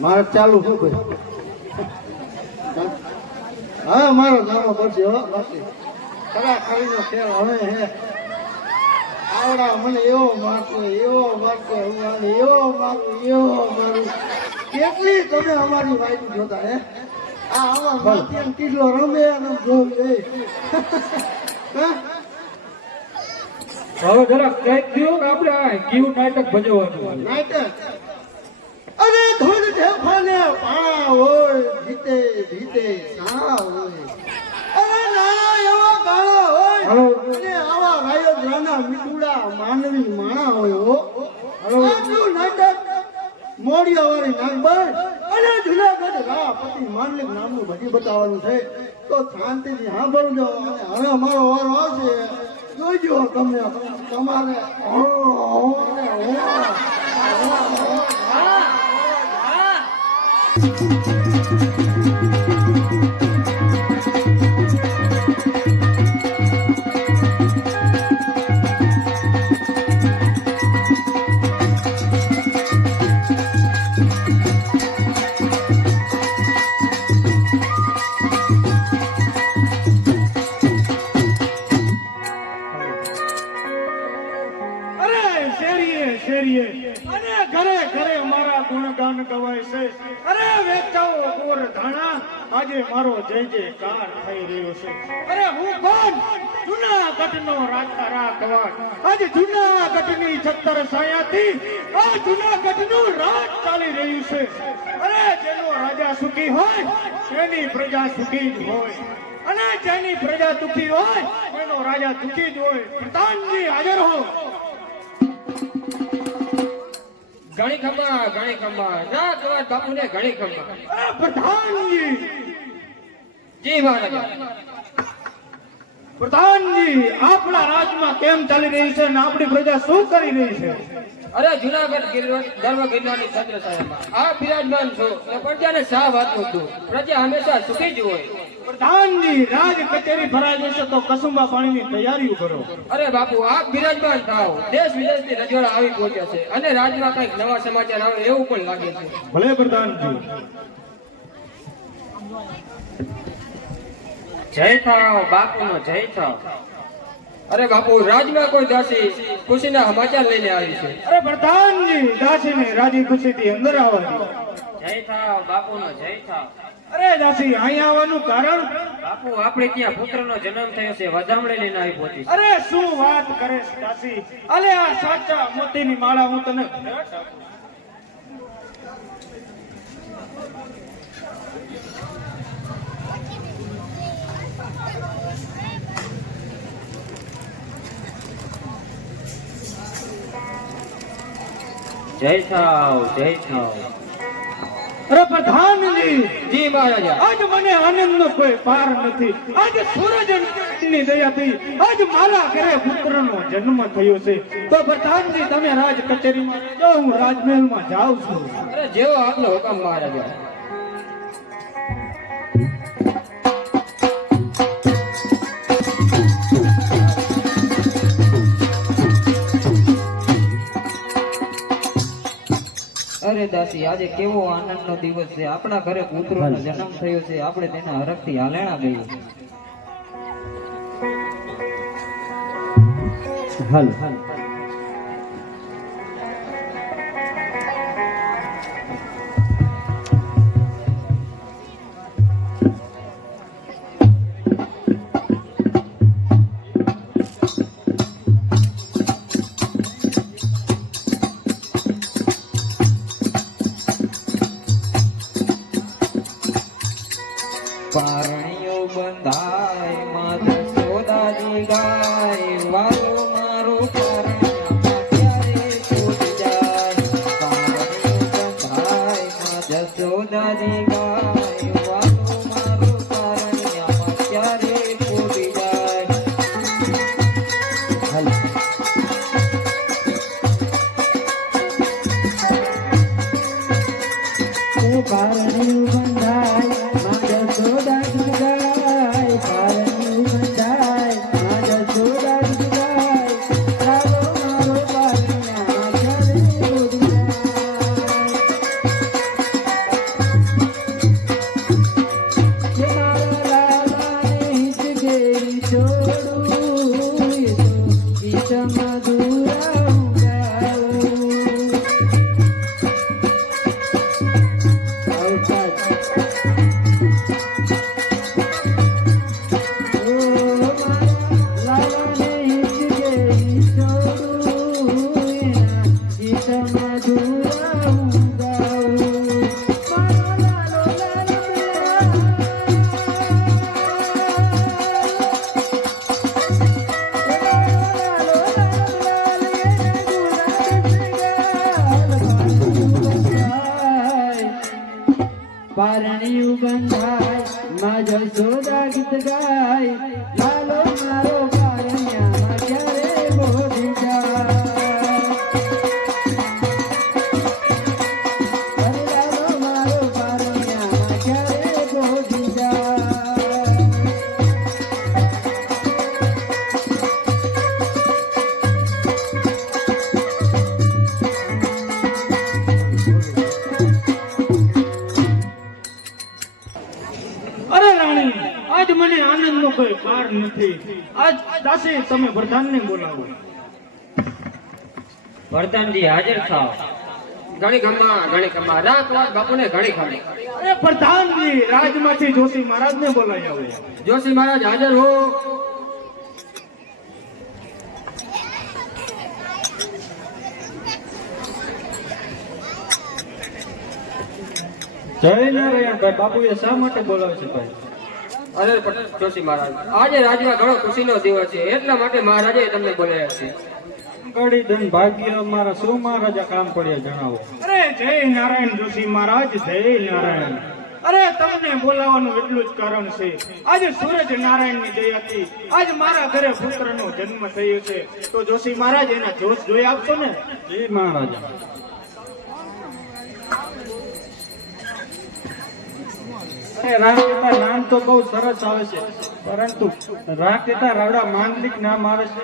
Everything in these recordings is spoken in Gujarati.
મારે ચાલુ શું ભાઈ? હા મારો નાનો પડશે હો બાકી ખરા ખાવીનો ખેલ હવે હે આવડા મને એવો મારતો હું આને એવો મારું કેટલી તમે અમારી વાઈફ જોતા હે આ આવા માથે કિલ્લો રમે અને જોવે હવે જરા કઈ દો આપણે આ કેવું નાટક ભજવવાનું નાટક અરે ધૂળ ઢેફાને પાણા હોય જીતે સા હોય અરે નાના એવા ગાળા હોય અને આવા ગાયો રાના મીઠુડા માનવી માણા હોય હો આટલું નાટક મોડિયા વાળી નાગબાઈ અને જુનાગઢ રાપતિ માનલિક નામનું ભજી બતાવવાનું છે તો શાંતિથી સાંભળજો અને હવે અમારો વારો આવશે જોઈજો તમે તમારે ગુણગાન ગવાય છે અરે વેચાઓ ગોર ધાણા આજે મારો જય જયકાર થઈ રહ્યો છે અરે હું કોણ જુનાગઢનો રાજા કવાટ આજે જુનાગઢની 76 સાયાથી આ જુનાગઢનું રાજ ચાલી રહ્યું છે અરે જેનો રાજા સુખી હોય તેની પ્રજા સુખી જ હોય અને જેની પ્રજા દુખી હોય એનો રાજા દુખી જ હોય પ્રધાનજી હાજર હો ઘણી ખંભા ના કવાટ બાપુને ઘણી ખંભા અરે પ્રધાનજી જી મહારાજા પ્રધાનજી આપણા રાજમાં કેમ ચાલી રહી છે અને આપણી પ્રજા શું કરી રહી છે અરે જુનાગઢ ગર્વ ગિરનારની છત્ર છાયામાં આ બિરાજમાન છો એ પ્રજાને શા વાતનું દુઃખ પ્રજા હંમેશા સુખી જ હોય પ્રધાનજી રાજ કચેરી ભરાઈ જશે તો કસુંબા પાણીની તૈયારીઓ કરો અરે બાપુ આપ બિરાજમાન થાવ દેશ વિદેશથી રજવાડા આવી પહોંચ્યા છે અને રાજમાં કંઈક નવા સમાચાર આવે એવું પણ લાગે છે ભલે પ્રધાનજી જય થાવ બાપુનો જય થાવ અરે બાપુ રાજમાં કોઈ દાસી ખુશીના સમાચાર લઈને આવી છે અરે પ્રધાનજી દાસીને રાજી ખુશીથી અંદર આવવા જય થાવ બાપુનો જય થાવ અરે દાસી અહીંયા આવવાનું કારણ બાપુ આપણે ત્યાં પુત્રનો જન્મ થયો છે વધામણી લઈને આવી પહોંચી છે. અરે શું વાત કરે છે દાસી અલે આ સાચા મોતીની માળા હું તને ભેટ આપું. જય થાવ જય થાવ અરે પ્રધાનજી જી મહારાજા આજ મને આનંદનો કોઈ પાર નથી આજ સૂરજની દયાથી આજ મારા ઘરે પુત્રનો જન્મ થયો છે તો પ્રધાનજી તમે રાજ કચેરીમાં રહેજો હું રાજમહેલમાં જાઉં છું અરે જેવો આપનો હુકમ મહારાજા અરે દાસી આજે કેવો આનંદનો દિવસ છે. આપણા ઘરે પુત્રનો જન્મ થયો છે. આપણે તેના હરખથી હાલેણા ગઈએ. હાલ પારણીઓ બંધાય માં જશોદાજી ગાય વાલો મારો પારણ્યામાં ક્યારે છૂટી જાય. પારણીઓ બંધાય માં જશોદાજી ગાય વાલો મારો પારણ્યામાં ક્યારે છૂટી જાય. હાલ પારણ્યું બંધાય માં જશોદાજી ગાય. પારણ્યું બંધાય માં જશોદાજી ગાય. ચાલો મારો પારણ્યામાં ક્યારે છૂટી જાય. મારા લાલાને હિચકેરી છોડું એ તો ગીતમાં દુરા હું ગાઉં. પારણિયું બંધાય માં જશોદા ગીત ગાય. લાલો મારો પારણ્યામાં ક્યારે બોધી જાય. અરે લાલો મારો પારણ્યામાં ક્યારે બોધી જાય. અરે રાણી, આજ મને આનંદનો કોઈ પાર નથી. આજ દાસી તમે પ્રધાનને બોલાવો. પ્રધાનજી હાજર થાવ. ઘણી ખમા રાખવાત બાપુને ઘણી ખમી. અરે પ્રધાનજી, રાજમાંથી જોશી મહારાજને બોલાવી આવો. જોશી મહારાજ હાજર હો. જય નારાયણ ભાઈ. બાપુએ શા માટે બોલાવે છે ભાઈ? અરે જોશી મહારાજ, આજે રાજમાં ઘણો ખુશીનો દિવસ છે. એટલા માટે મહારાજે તમને બોલાવ્યા છે. ઘડી ધન ભાગ્ય મારા શું મહારાજા કામ પડ્યા જણાવો. અરે જય નારાયણ જોશી મહારાજ, જય નારાયણ. અરે તમને બોલાવવાનું એટલું જ કારણ છે. આજે સૂરજ નારાયણની દયાથી આજ મારા ઘરે પુત્રનો જન્મ થયો છે. તો જોશી મહારાજ એના જોશ જોઈ આપશો ને? જી મહારાજા. રામપિતા નામ તો બહુ સરસ આવે છે, પરંતુ રામપિતા રાવડા માંડલિક નામ આવે છે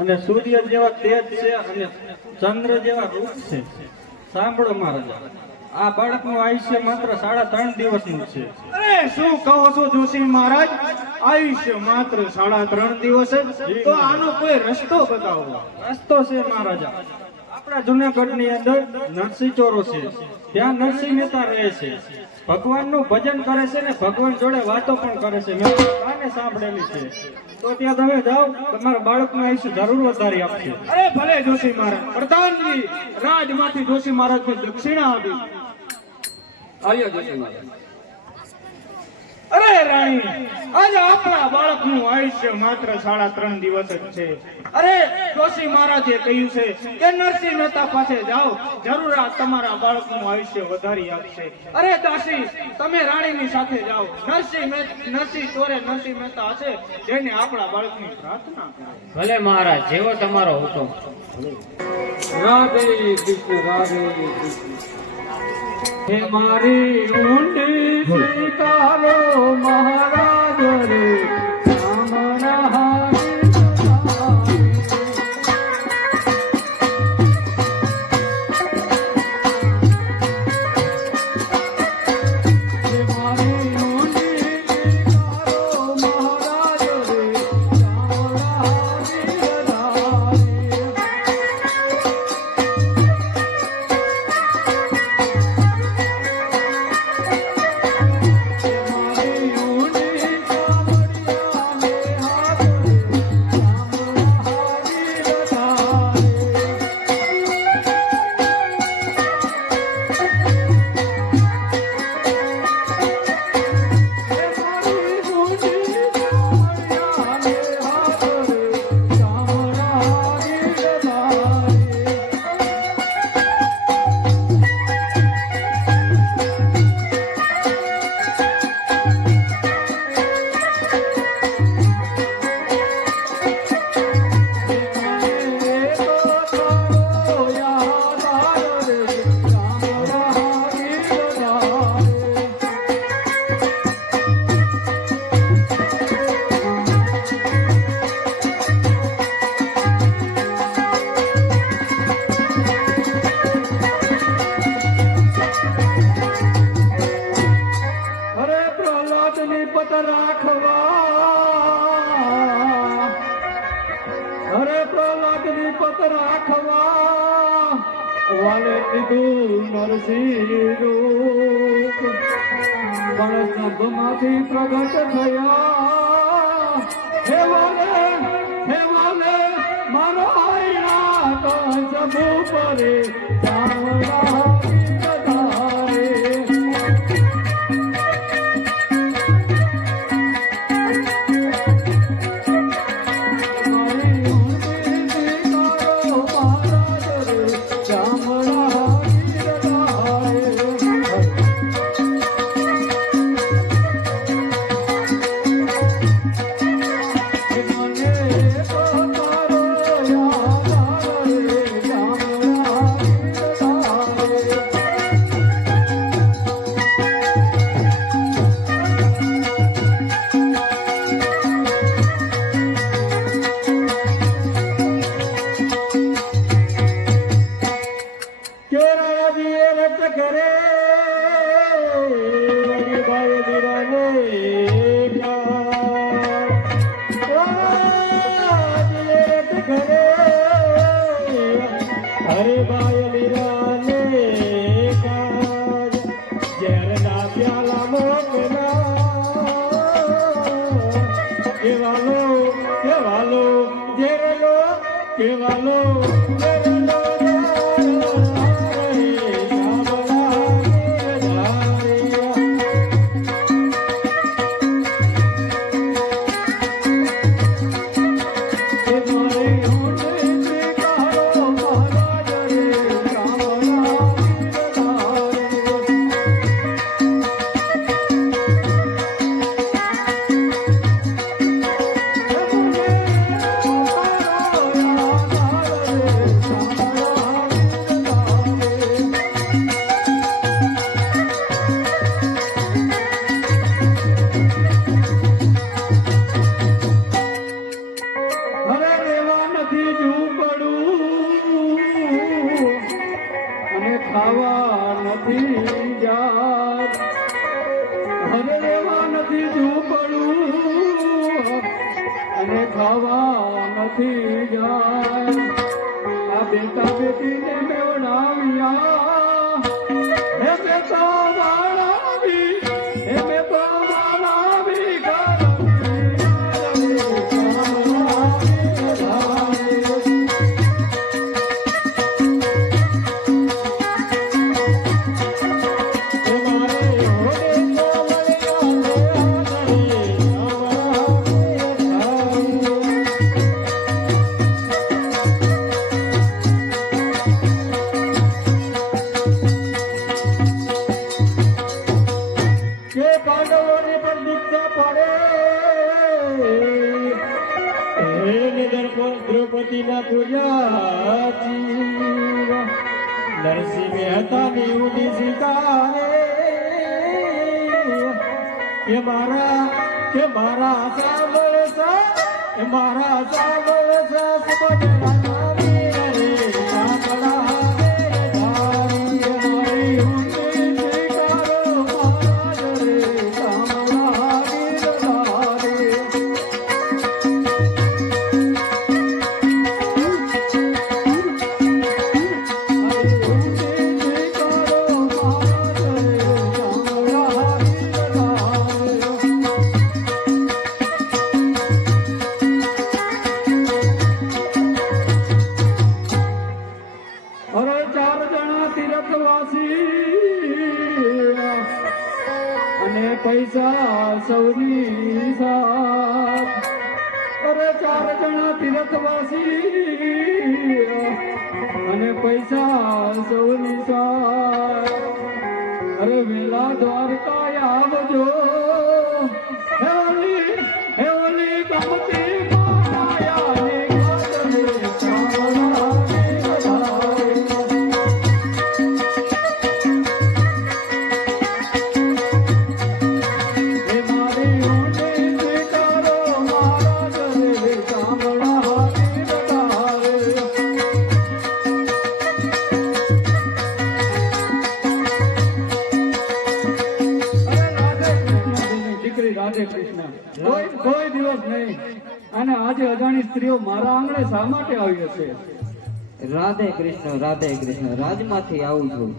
અને સૂર્ય જેવા તેજ છે અને ચંદ્ર જેવા રૂપ છે. સાંભળો મહારાજા, આ બાળકનું આયુષ્ય માત્ર 3.5 દિવસનું છે. અરે શું કહો છો જોશી મહારાજ? આયુષ્ય માત્ર 3.5 દિવસ જ? તો આનો કોઈ રસ્તો બતાવો. રસ્તો છે મહારાજા. આપણા જુનાગઢની અંદર નરસિંહ ચોરો છે. ત્યાં નરસિંહ મહેતા રહે છે. ભગવાનનું ભજન કરે છે ને ભગવાન જોડે વાતો પણ કરે છે. મેં કાને સાંભળેલી છે. તો ત્યાં તમે જાઓ, તમારા બાળકનું આયુષ્ય જરૂર વધારી આપશે. અરે ભલે જોશી મહારાજ. પ્રધાનજી, રાજમાંથી જોશી મહારાજને દક્ષિણા આપી. આવ્યો જોશી મહારાજ. અરે રાણી, આજે આપણા બાળકનું આયુષ્ય માત્ર 3.5 દિવસ જ છે. અરે જોશી મહારાજે કહ્યું છે કે નરસિંહ મહેતા પાસે જાઓ, જરૂર આ તમારા બાળકનું આયુષ્ય વધારી આપશે. અરે દાસી, તમે રાણીની સાથે જાઓ. નરસિંહ ચોરે નરસિંહ મહેતા હશે જેને આપણા બાળકની પ્રાર્થના કરે. ભલે મહારાજ, જેવો તમારો હુકમ. રાધે કૃષ્ણ, રાધે કૃષ્ણ. હે મારી ઊંડી સ્વીકારો મહારાજ રે, સામણા હારી અરે પ્રહલાદની પત રાખવા વાલે કીધું નરસિંહ રૂપ પણ સ્તંભમાંથી પ્રગટ થયા હે વાલે મારો આઈના કંચભૂ પરે ચાવડા વિંધારે. અરે બાય લીરાને કાજ ઝેરના પ્યાલા મોકલા કેવાલો ઝેરલો કેવાલો ઝેરલો ખાવા નથી જાત હવે રહેવા નથી ઝૂંપડું અને ખાવા નથી જાત આ બેટા બેટીને મેવડાવ્યા હે બેટા વાળાવી હે બેટા વાળાવી પાંડવોની પર દીક્ષા પડે દ્રૌપદીના પૂજાથી નરસિંહ મહેતાની ઊંડી શિકારે કે મારા સાંભળસા સુબજરા વીર રે સાંભળા પૈસા સૌની સાથ અરે 4 જણા તીર્થવાસી અને પૈસા સૌની સાથ અરે વેલા દ્વારકા આવજો હે ઓલી ગમતી દીકરીઓ મારા આંગણે શા માટે આવી હશે? રાધે કૃષ્ણ રાજમાંથી આવું છું.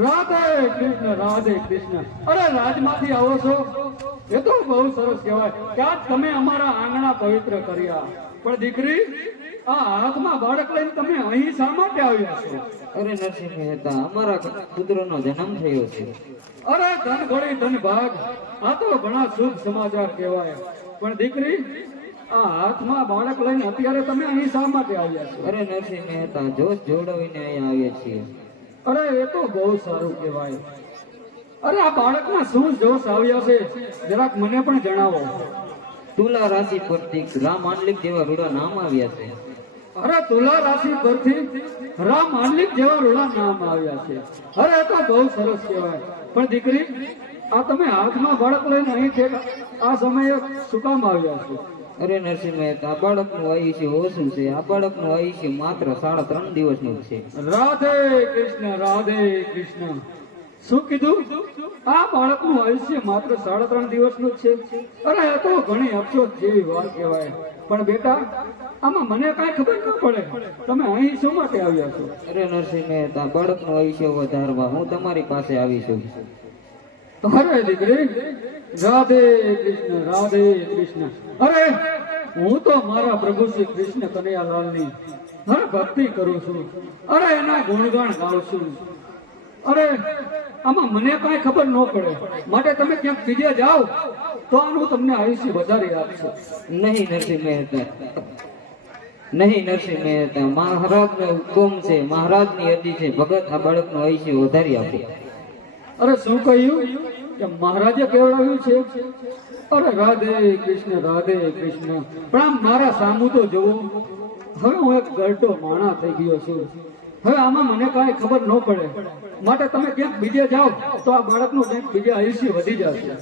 રાધે કૃષ્ણ. અરે રાજમાંથી આવો છો એ તો બહુ સરસ કહેવાય કે આજ તમે અમારા આંગણા પવિત્ર કર્યા. પણ દીકરી, આ હાથમાં બાળક લઈને તમે અહીં શા માટે આવ્યા છો? અરે નરસિંહ મહેતા, અમારા પુત્રનો જન્મ થયો છે. અરે ધન ઘડી ધન ભાગ, આ તો ઘણા શુભ સમાચાર કહેવાય. પણ દીકરી, આ હાથમાં બાળક લઈને અત્યારે તમે અહીં શા માટે આવ્યા છો? અરે નરસિંહ મહેતા, જોશ જોડાવીને અહીંયા આવ્યા છીએ. અરે એ તો બહુ સારું કહેવાય. અરે આ બાળકમાં શું જોશ આવ્યા છે જરાક મને પણ જણાવો. તુલા રાશિ પરથી રામ આંડલિક જેવા રૂડા નામ આવ્યા છે. અરે તુલા રાશિ પરથી રામ આંડલિક જેવા રૂડા નામ આવ્યા છે. અરે એ તો બહુ સરસ કહેવાય. પણ દીકરી, આ તમે હાથમાં બાળક લઈને અહીં છે આ સમયે શું કામ આવ્યા છો? અરે નરસિંહ મહેતા, આ બાળકનું આયુષ્ય ઓછું છે. આ બાળકનું આયુષ્ય માત્ર 3.5 દિવસનું જ છે. રાધે કૃષ્ણ. શું કીધું? આ બાળકનું આયુષ્ય માત્ર 3.5 દિવસનું જ છે? અરે એ તો ઘણી અફસોસ જેવી વાત કહેવાય. પણ બેટા, આમાં મને કાંઈ ખબર ન પડે. તમે અહીં શું માટે આવ્યા છો? અરે નરસિંહ મહેતા, બાળકનું આયુષ્ય વધારવા હું તમારી પાસે આવી છું. અરે દીકરી, રાધે કૃષ્ણ. અરે હું તો મારા પ્રભુ શ્રી કૃષ્ણ કનૈયાલાલની હર ભક્તિ કરું છું. અરે એના ગુણગાન ગાઉં છું. અરે આમાં મને કાંઈ ખબર ન પડે. માટે તમે ક્યાંક બીજે જાઓ તો આનું તમને આયુષ્ય વધારી આપશે. નહીં નરસિંહ મહેતા, મહારાજનો હુકમ છે, મહારાજની અરજી છે. ભગત આ બાળકનું આયુષ્ય વધારી આપે. અરે શું કહ્યું કે મહારાજે કેવડાવ્યું છે? અરે રાધે કૃષ્ણ. પણ આમ મારા સામું તો જુઓ. હવે હું એક ગરટો માણા થઈ ગયો છું. હવે આમાં મને કાંઈ ખબર ન પડે. માટે તમે ક્યાંક બીજે જાઓ તો આ બાળકનું કંઈક બીજે આયુષ્ય વધી જશે.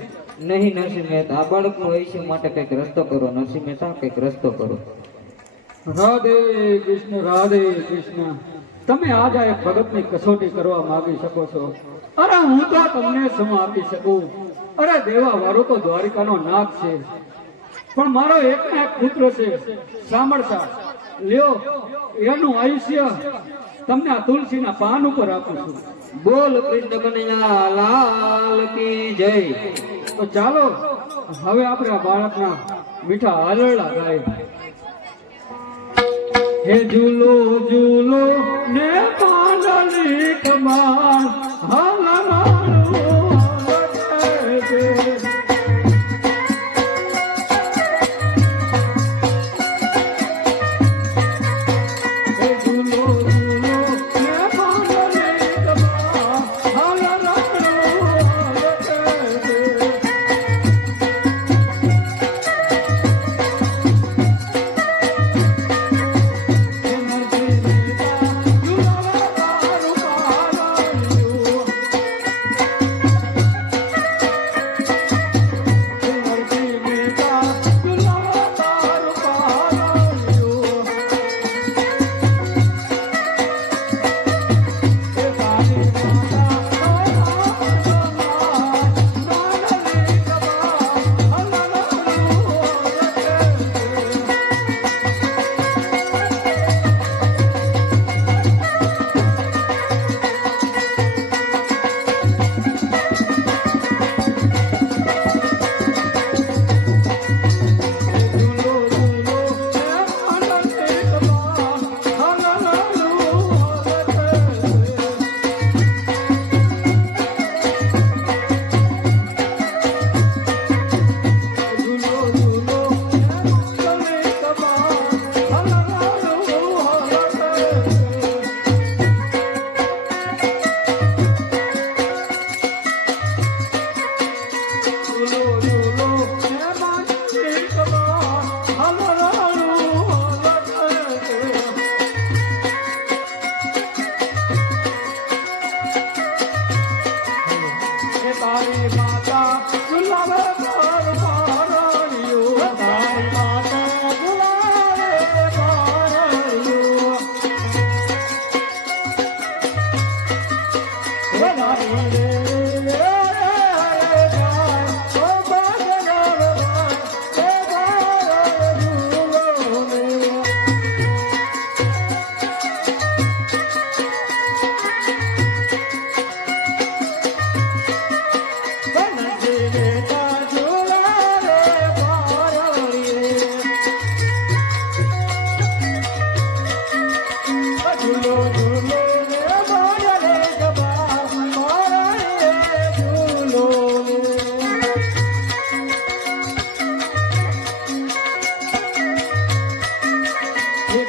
નહીં નરસિંહ મહેતા, આ બાળકનું આયુષ્ય માટે કંઈક રસ્તો કરો. નરસિંહ મહેતા, કંઈક રસ્તો કરો. રાધે કૃષ્ણ. તમે આજ આ એક ભગતની કસોટી કરવા માંગી શકો છો. અરે હું તો તમને શું આપી શકું? અરે દેવા વાળો તો દ્વારિકાનો નાથ છે. પણ મારો એક ને એક પુત્ર છે સાંભળતા લ્યો, એનું આયુષ્ય તમને આ તુલસીના પાન ઉપર આપું છું. બોલ કૃષ્ણ કનૈયા લાલ કી જય. તો ચાલો હવે આપણે આ બાળકના મીઠા હાલરડા ગાય. હે ઝૂલો ઝૂલો ને પાંડલી કમાન હાલનારું છે. હે ઝૂલો ઝૂલો ને પાંડલી કમાન હાલનારું છે.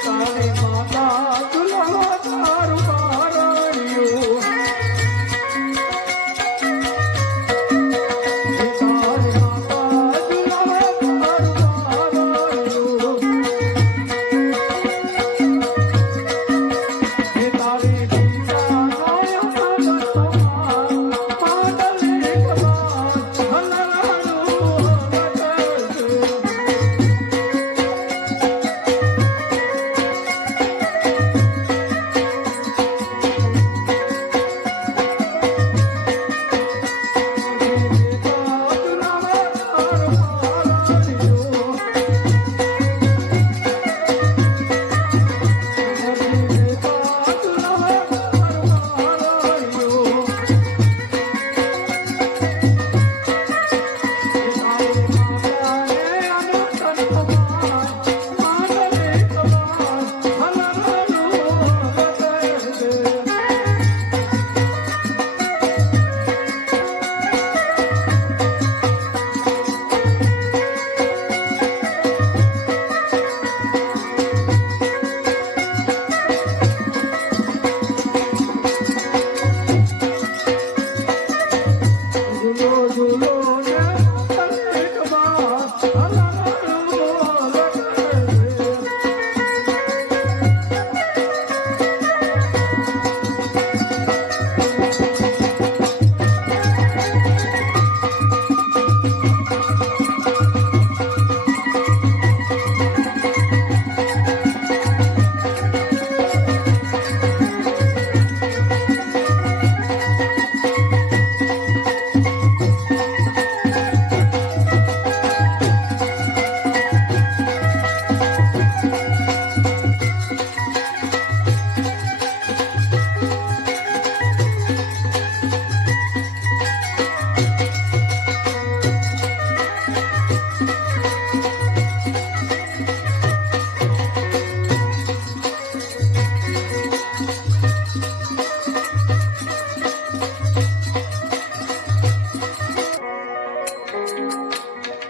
તારી માતા ઝુલાવા તારું બારણિયું. તારી માતા ઝુલાવા તારું બારણિયું. તારી પિતા નાયા માંડલે કબાટ હલરાનું વટતું.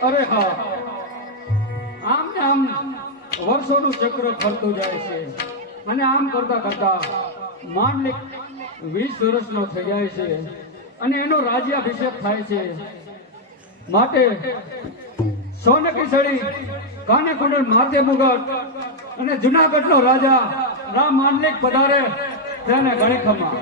અરે હા, આમ ને આમ વર્ષોનું ચક્ર ફરતું જાય છે અને આમ કરતા કરતા માંડલિક 20 વર્ષનો થઈ જાય છે અને એનો રાજ્યાભિષેક થાય છે. માટે સોનકી સળી, કાને કુંડળ, માથે મુગટ અને જુનાગઢનો રાજા રામ માંડલિક પધારે તેને ઘણી ખમા.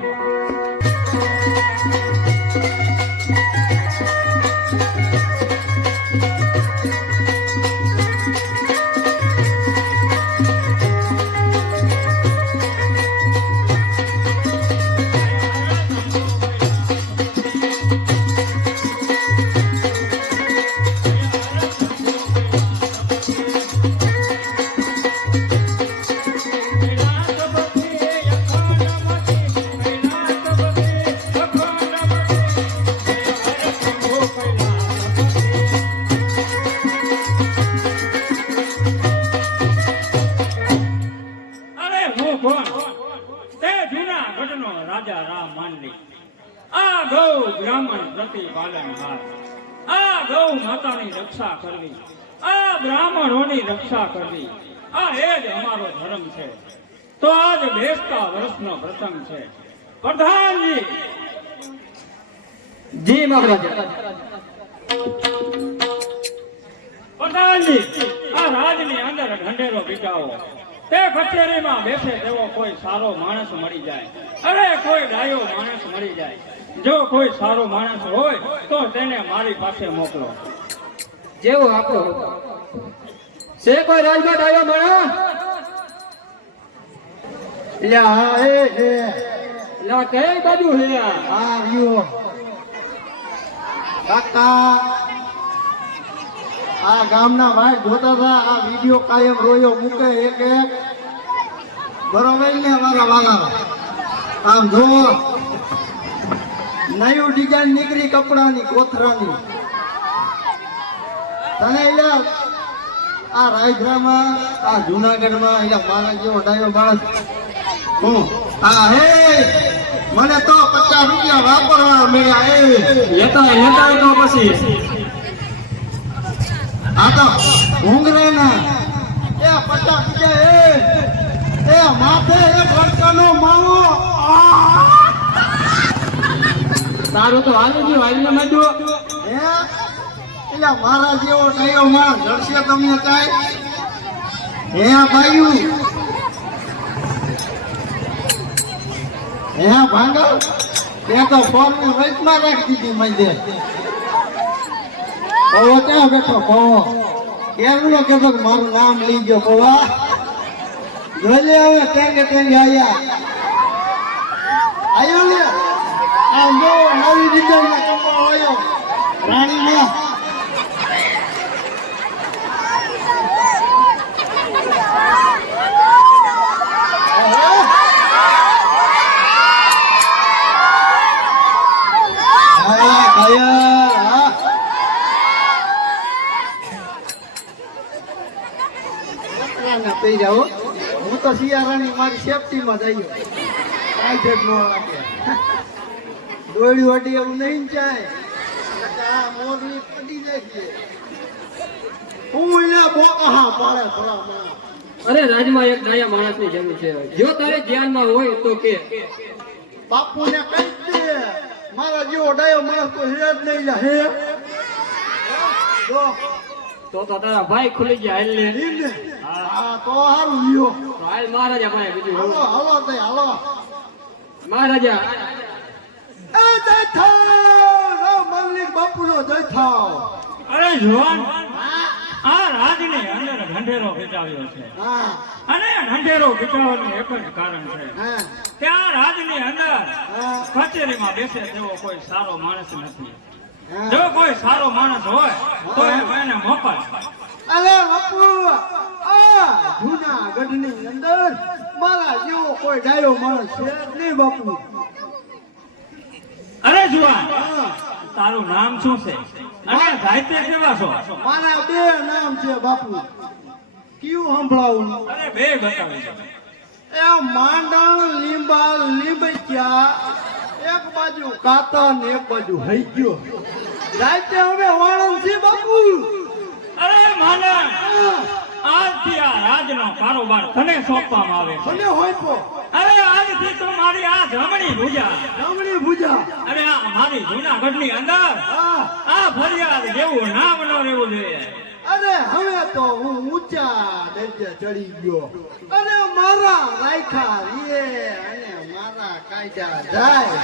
રાજા રામ માંડલિક, આ ગૌ બ્રાહ્મણ પ્રતિપાલનહાર, આ ગૌ માતાની રક્ષા કરવી, આ બ્રાહ્મણોની રક્ષા કરવી, આ એ જ અમારો ધર્મ છે. તો આજ બેસતા વર્ષનો પ્રસંગ છે. પ્રધાનજી. જી મહારાજા. પ્રધાનજી, આ રાજની અંદર ઢંઢેરો પીટાવો. તે કચેરીમાં બેસે તેવો કોઈ સારો માણસ મળી જાય, અરે કોઈ ડાયો માણસ મળી જાય. જો કોઈ સારો માણસ હોય તો તેને મારી પાસે મોકલો. જેવો આપણો છે કોઈ રાજમાં ડાયો માણસ? લ્યા હે લા કઈ બાજુ હે? આ રહ્યો કાકા. આ ગામના ભાઈ જોતા હતા, આ વિડીયો કાયમ રોયો મૂકે એક એક. બરોબર ને મારા વાલા? આમ જોવો, નયું ડિઝાઇન નીકળી કપડાની, કોથરાની. તને યાર આ રાજ્યમાં, આ જુનાગઢમાં અહીંયા મારા જેવો ડાયો માણસ હું આ હે મને તો 50 રૂપિયા વાપરવા મળ્યા. લેતા તો પછી આ તો ભૂંગરે ના એ પટ્ટા પીજે એ માથે એક લડકાનો માવો તારું તો હાલ ગયું હાલને માંડો હે એટલે મારા જેવો નયો માણસ જડશે તમને કાંઈ હે ભાઈ હે ભાંગલ તે તો ફોનની વચમાં રાખી દીધી મંદિર પવો ક્યાં બેઠો પવો કેમનો કહેતો કે મારું નામ લઈ ગયો પવા જોઈ હવે ટેંગે આયા આયો ને આ જો નવી ડિઝાઇન ના કપડો આવ્યો રાણીમાં પી જાઓ હું તો શિયાળાની મારી સેફટીમાં જઈએ કાંઈ ન લાગે દોડી વડી એવું નહીં ચાય આ મોરલી પડી જાય છે હું એના બોકા પાડે ભલા અરે રાજમાં એક ડાયા માણસની જરૂર છે જો તારે ધ્યાનમાં હોય તો કે બાપુને કહી દે મારા જેવો ડાયો માણસ તો હે જ નહીં જા હે જો તો તારા ભાઈ ખુલી ગયા હાલ ને ઈને હા તો હારું લ્યો તો હાલ મહારાજા પાસે બીજું હાલો હાલો તે હાલો મહારાજા એ જય થાવ મલ્લિક બાપુનો જય થાવ અરે જુવાન આ રાજને અંદર ઢંઢેરો ખીચાવ્યો છે હા અને ઢંઢેરો ખીચાવવાનું એક જ કારણ છે હા કે આ રાજની અંદર હા કચેરીમાં બેસે તેવો કોઈ સારો માણસ નથી હા. જો કોઈ સારો માણસ હોય તો એને મોકલ અરે બાપુ આ જૂનાગઢની અંદર મારા જેવો કોઈ ડાયો માણસ છે જ નહીં બાપુ અરે જુવાન હા તારું નામ શું છે અને સાહિત્ય કેવા છો મારા બે નામ છે બાપુ કયું સંભળાવું અરે બે બતાવી છે એ માંડણ લીંબા લીંબચ્યા એક બાજુ કાતા ને એક બાજુ હઈ ગયો રાતે અમે વાણંદ છે બાપુ અરે માનવ આજથી આ રાજનો કારોબાર તને સોંપવામાં આવે છે મને હોય તો અરે આજથી તો મારી આ જમણી ભુજા જમણી ભુજા અરે આ મારી જૂનાગઢની અંદર હા આ ફરિયાદ જેવું નામ ન રહેવું જોઈએ અરે હવે તો હું ઊંચા દરજે ચડી ગયો અને મારા રાયખા રે અને મારા કાયદા જાય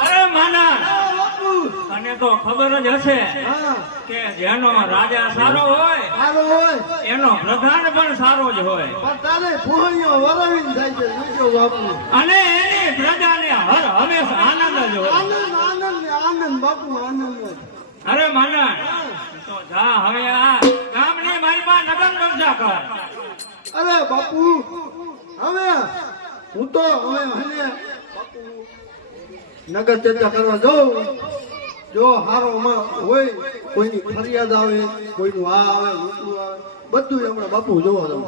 અરે માના આ બાપુ તને તો ખબર જ હશે હા કે જેનો રાજા સારો હોય સારો હોય એનો પ્રધાન પણ સારો જ હોય પણ તારે ભોંયો વરાવીને જાય છે જોજો બાપુ અને એની પ્રજાને હર હંમેશા આનંદ જ હોય આનંદ આનંદ ને આનંદ બાપુ આનંદ જ. અરે માના તો જા હવે આ ગામની માલમાં નગર કબજા કર અરે બાપુ હવે હું તો હવે હને બાપુ નગર ચર્ચા કરવા જાઉં જો હારો હોય કોઈની ફરિયાદ આવે કોઈનું આ આવે ઊંચું આવે બધું હમણાં બાપુ જોવા દઉં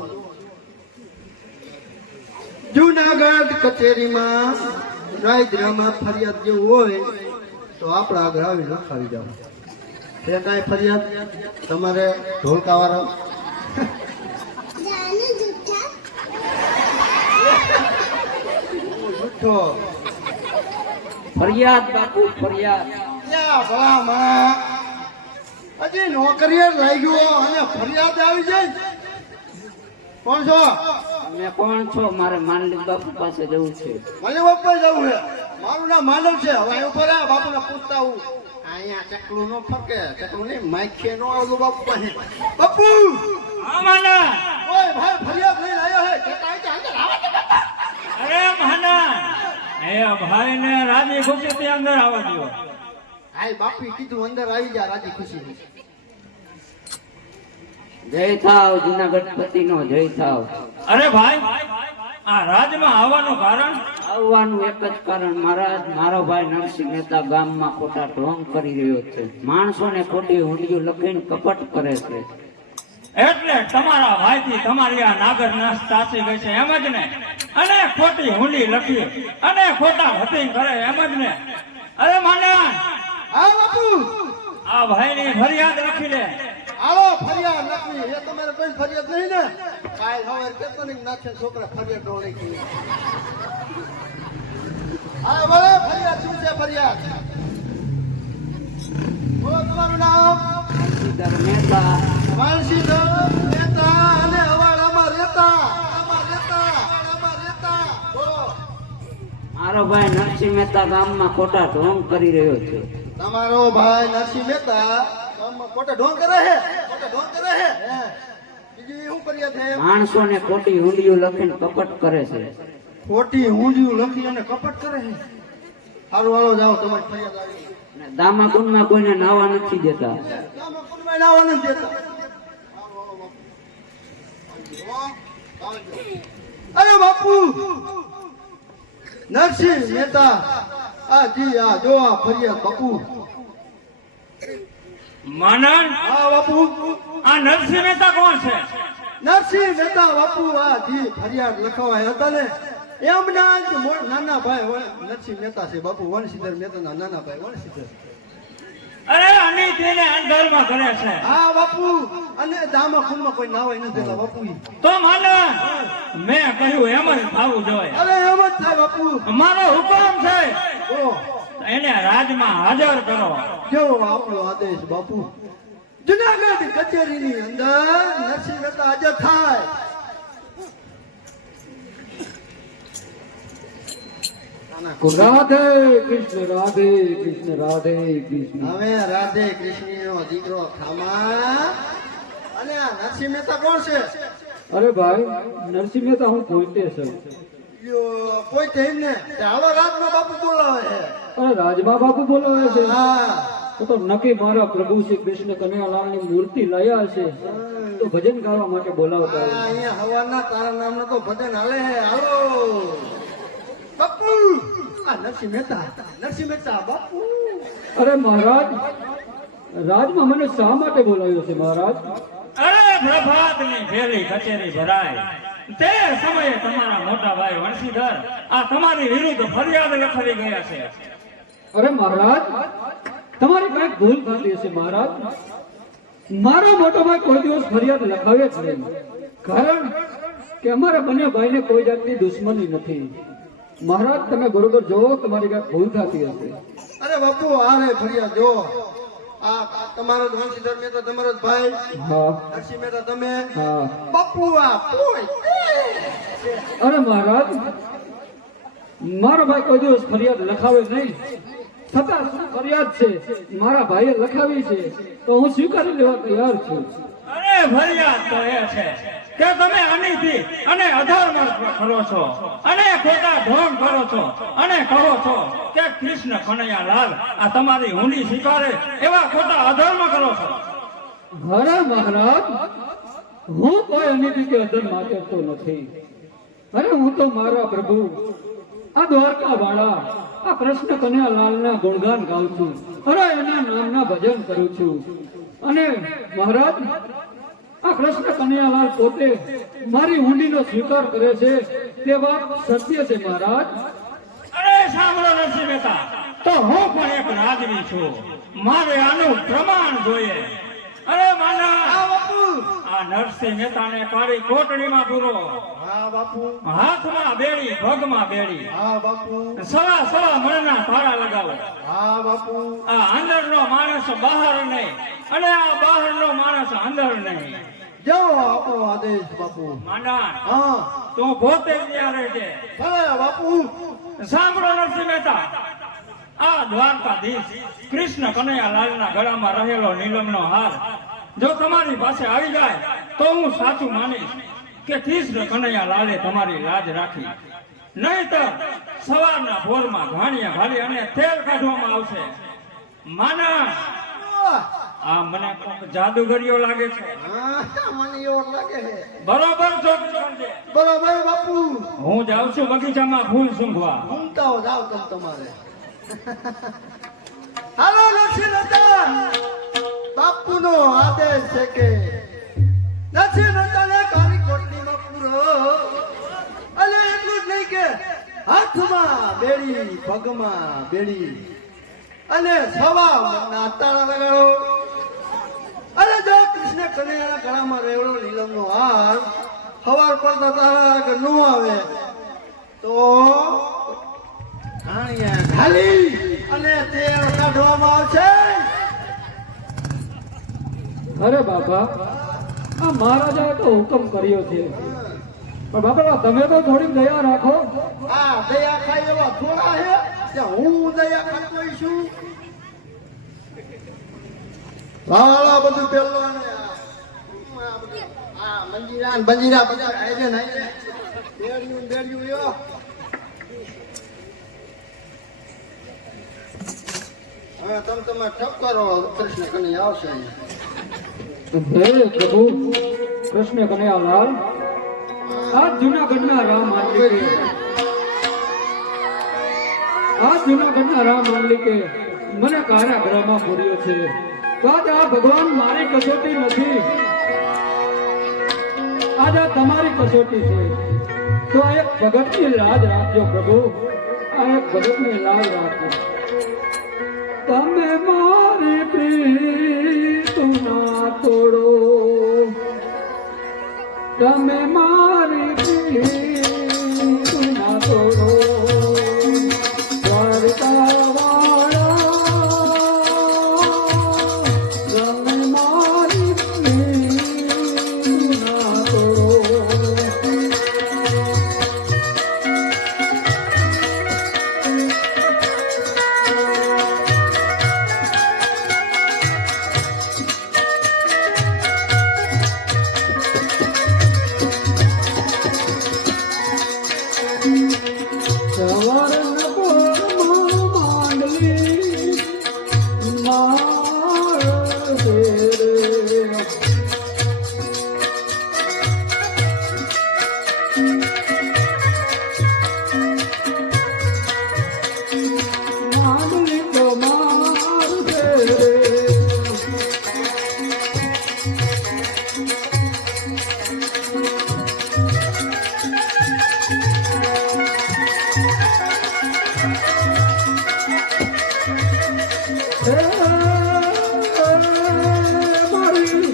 જૂનાગઢ કચેરીમાં રાયદ્રામાં ફરિયાદ જેવું હોય તો આપણા આગળ આવી લખાવી જાવ તે કાંઈ ફરિયાદ તમારે ઢોલકાવાળો જૂઠો ફરિયાદ બાપુ ફરિયાદ યા ભલા માં હજી નોકરીએ લાગ્યો અને ફરિયાદ આવી જાય કોણ છો તમે કોણ છો મારે માનલિક બાપુ પાસે જવું છે મને બાપા જવું છે મારું નામ માનવ છે હવે અહીં ઉપર આ બાપુને પૂછતા હું અહીંયા ચકલું નો ફરકે ચકલું નહીં માખીએ નો આવતું બાપુ પાસે બાપુ હા માના ઓય ભાઈ ફરિયાદ લઈને આવ્યો છે કેતા આવી અંદર આવા દે બાપા અરે માના એ ભાઈ ને રાજી ખુશી થી અંદર આવવા દો હાય બાપી કીધું અંદર આવી જા રાજી ખુશી જય થાવ જૂનાગઢ પતિ નો જય થાવ અરે ભાઈ આ રાજમાં આવવાનું કારણ આવવાનું એક જ કારણ મહારાજ મારો ભાઈ નરસિંહ મહેતા ગામમાં ખોટા ઢોંગ કરી રહ્યો છે માણસોને ખોટી હુંડીઓ લખીને કપટ કરે છે એટલે તમારા ભાઈથી તમારી આ નાગર નાશ તાસી ગઈ છે એમ જ ને અને ખોટી હુંડી લખી અને ખોટા હતીંગ કરે એમ જ ને અરે માના હા બાપુ આ ભાઈની ફરિયાદ લખી લે હાલો ફરિયાદ નાખવી એ તમારે કોઈ ફરિયાદ નહીં ને કાલ સવારે કેતો નહીં નાખે છોકરા ફરિયાદ ડોળી ગઈ હા બોલે ફરિયાદ શું છે ફરિયાદ બોલો તમારું નામ સિદ્ધાર મહેતા વાલસીધર મહેતા અને અવાડામાં રહેતા બોલો મારો ભાઈ નરસિંહ મહેતા ગામમાં ખોટા ઢોંગ કરી રહ્યો છે. તમારો ભાઈ નરસિંહ મહેતા ગામમાં ખોટા ઢોંગ કરે છે હે. બીજી શું ફરિયાદ છે માણસોને ખોટી ઊંડિયું લખીને કપટ કરે છે. ખોટી ઊંધિયું લખી અને કપટ કરે છે સારું હાલો જાઓ તમારી ફરિયાદ આવી અને દામાકુંડમાં કોઈને નાવા નથી દેતા. ગામમાં કોઈમાં નાવા નથી દેતા અરે બાપુ નરસિંહ મહેતા આ જી આ જો આ ફરિયાદ બાપુ માનન હા બાપુ આ નરસિંહ મહેતા કોણ છે? નરસિંહ મહેતા બાપુ આ જી ફરિયાદ લખાવાય હતા ને એમના જ નાના ભાઈ નરસિંહ મહેતા છે બાપુ વણસીધર મહેતાના નાના ભાઈ વણસીધર અરે અની તેને અંધારમાં કરે છે. હા બાપુ અને દામા ખૂનમાં કોઈ નાવાય નથી દેતા બાપુ તો માનન મેં કહ્યું એમ જ થવું જોઈએ. અરે એમ જ થાય બાપુ મારો હુકમ છે બોલો એને રાજમાં હાજર કરો. કેવો આપણો આદેશ બાપુ જુનાગઢ કચેરીની અંદર નરસિંહ મહેતા હાજર થાય રાધે કૃષ્ણ રાધે કૃષ્ણ રાધે કૃષ્ણ. હવે રાધે કૃષ્ણનો દીકરો ખામા અને આ નરસિંહ મહેતા કોણ છે અરે ભાઈ નરસિંહ મહેતા હું પોતે છું. યો, કોઈ તેમ ને હાલો રાતનો બાપુ બોલાવે છે અરે રાજમા બાપુ બોલાવે છે. હા તો નક્કી મારા પ્રભુ શ્રી કૃષ્ણ કનૈયાલાલની મૂર્તિ લાયા છે તો ભજન ગાવા માટે બોલાવતા આ હોય. અહીંયા હવાના તારા નામનો તો ભજન હાલે છે હાલો બાપુ આ નરસિંહ મહેતા બાપુ અરે મહારાજ રાજમાં મને શા માટે બોલાવ્યો છે મહારાજ? અરે પ્રભાતની ભેલી કચેરી ભરાય તે સમયે તમારા મોટા ભાઈ વણસીધર આ તમારી વિરુદ્ધ ફરિયાદ લખાવી ગયા છે. અરે મહારાજ તમારી કઈક ભૂલ થતી હશે મહારાજ. મારો મોટો ભાઈ કોઈ દિવસ ફરિયાદ લખાવે જ નહીં, કારણ કે અમારા બંને ભાઈને કોઈ જાતની દુશ્મની નથી. મહારાજ તમે બરોબર જોવો તમારી કઈક ભૂલ થતી હશે. અરે બાપુ આ રે ફરિયાદ જો આ તમારો જ વંશીધર મહેતા તમારો જ ભાઈ હા નરસિંહ મહેતા તમે હા. બાપુ આ કોઈ અરે મહારાજ મારો ભાઈ કોઈ દિવસ ફરિયાદ લખાવે નહીં, છતાં શું ફરિયાદ છે મારા ભાઈએ લખાવી છે તો હું સ્વીકારી લેવા તૈયાર છું. અરે ફરિયાદ તો એ છે કે તમે અનીતિ અને અધર્મ કરો છો અને ખોટા ઢોંગ કરો છો અને કહો છો કે કૃષ્ણ કનૈયાલાલ આ તમારી ઊંડી સ્વીકારે એવા ખોટા અધર્મ કરો છો. અરે મહારાજ હું કોઈ અનિતિ કે અધર્મ આચરતો નથી. અરે હું તો મારા પ્રભુ આ દ્વારકા વાળા આ કૃષ્ણ કનૈયાલાલના ગુણગાન ગાઉં છું. અરે એના નામના ભજન કરું છું. અને મહારાજ આ કૃષ્ણ કનૈયાલાલ પોતે મારી ઊંડીનો સ્વીકાર કરે છે તે વાત સત્ય છે મહારાજ. અરે સાંભળો નરસિંહ મહેતા, તો હું પણ એક રાજવી છું, મારે આનું પ્રમાણ જોઈએ. અરે માના હા બાપુ આ નરસિંહ મહેતાને કાળી કોટડીમાં પૂરો, હા બાપુ હાથમાં બેડી પગમાં બેડી, હા બાપુ સવા સવા મણના તાળા લગાવો. હા બાપુ આ અંદરનો માણસ બહાર નહીં અને આ બહારનો માણસ અંદર નહીં. જો આપણો આદેશ બાપુ માના હા તું પોતે ત્યાં રહેજે. ભલે બાપુ સાંભળો નરસિંહ મહેતા, આ દ્વારકાધીશ કૃષ્ણ કનૈયાલાલના ગળામાં રહેલો નીલમનો હાર જો તમારી પાસે આવી જાય તો હું સાચું માનીશ કે કૃષ્ણ કનૈયાલાલે તમારી લાજ રાખી. નહીંતર સવારના ભોરમાં ઘાણીયા ઘાલી અને તેલ કાઢવામાં આવશે. માના આ મને કોક જાદુગરીઓ લાગે છે. હા મને એવો લાગે છે બરોબર ચોકી કરજે. બરાબર બાપુ હું જાઉં છું બગીચામાં ફૂલ સૂંઘવા. ઘૂમતા હો જાવ તમે તમારે હાલો નરસિંહ મહેતા બાપુનો આદેશ છે કે નરસિંહ મહેતાને કાળી કોટડીમાં પૂરો અને એટલું જ નહીં કે હાથમાં બેડી પગમાં બેડી અને સવા મણના તાળા લગાડો અને જો કૃષ્ણ કનૈયાના ગળામાં રેવડો નીલમનો હાર સવાર પડતા તારા આગળ ન આવે તો ધાણિયા ઢાલી અને તેલ કાઢવામાં આવશે. અરે બાપા, આ મહારાજાએ તો હુકમ કર્યો છે, પણ બાપા તમે તો થોડી દયા રાખો. આ દયા ખાય એવા થોડા હે કે હું દયા ખાતો છું? વાળા બધું પેલો અને આ મંજીરા ને બંજીરા બધા આયરે ને આયરે બેડિયું યો. હવે તમે ઠપ કરો, કૃષ્ણ કનૈયા આવશે અહીંયા. હે પ્રભુ કૃષ્ણ કનૈયાલાલ, આ જૂનાગઢના રામ માલિકે મને કારાગૃહમાં પૂર્યો છે. તો આજે આ ભગવાન મારી કસોટી નથી, આજે આ તમારી કસોટી છે. તો આ એક ભગતની લાજ રાખજો પ્રભુ, આ એક ભગતની લાજ રાખજો. તમે મારી પ્રીત ના તોડો, તમે મારી પ્રીત ના તોડો. દ્વારકાવાળા, તમે મારી પ્રીત ના તોડો. સવારના પોરમાં માંડલી મારશે રે. માંડલી તો મારશે રે. મારી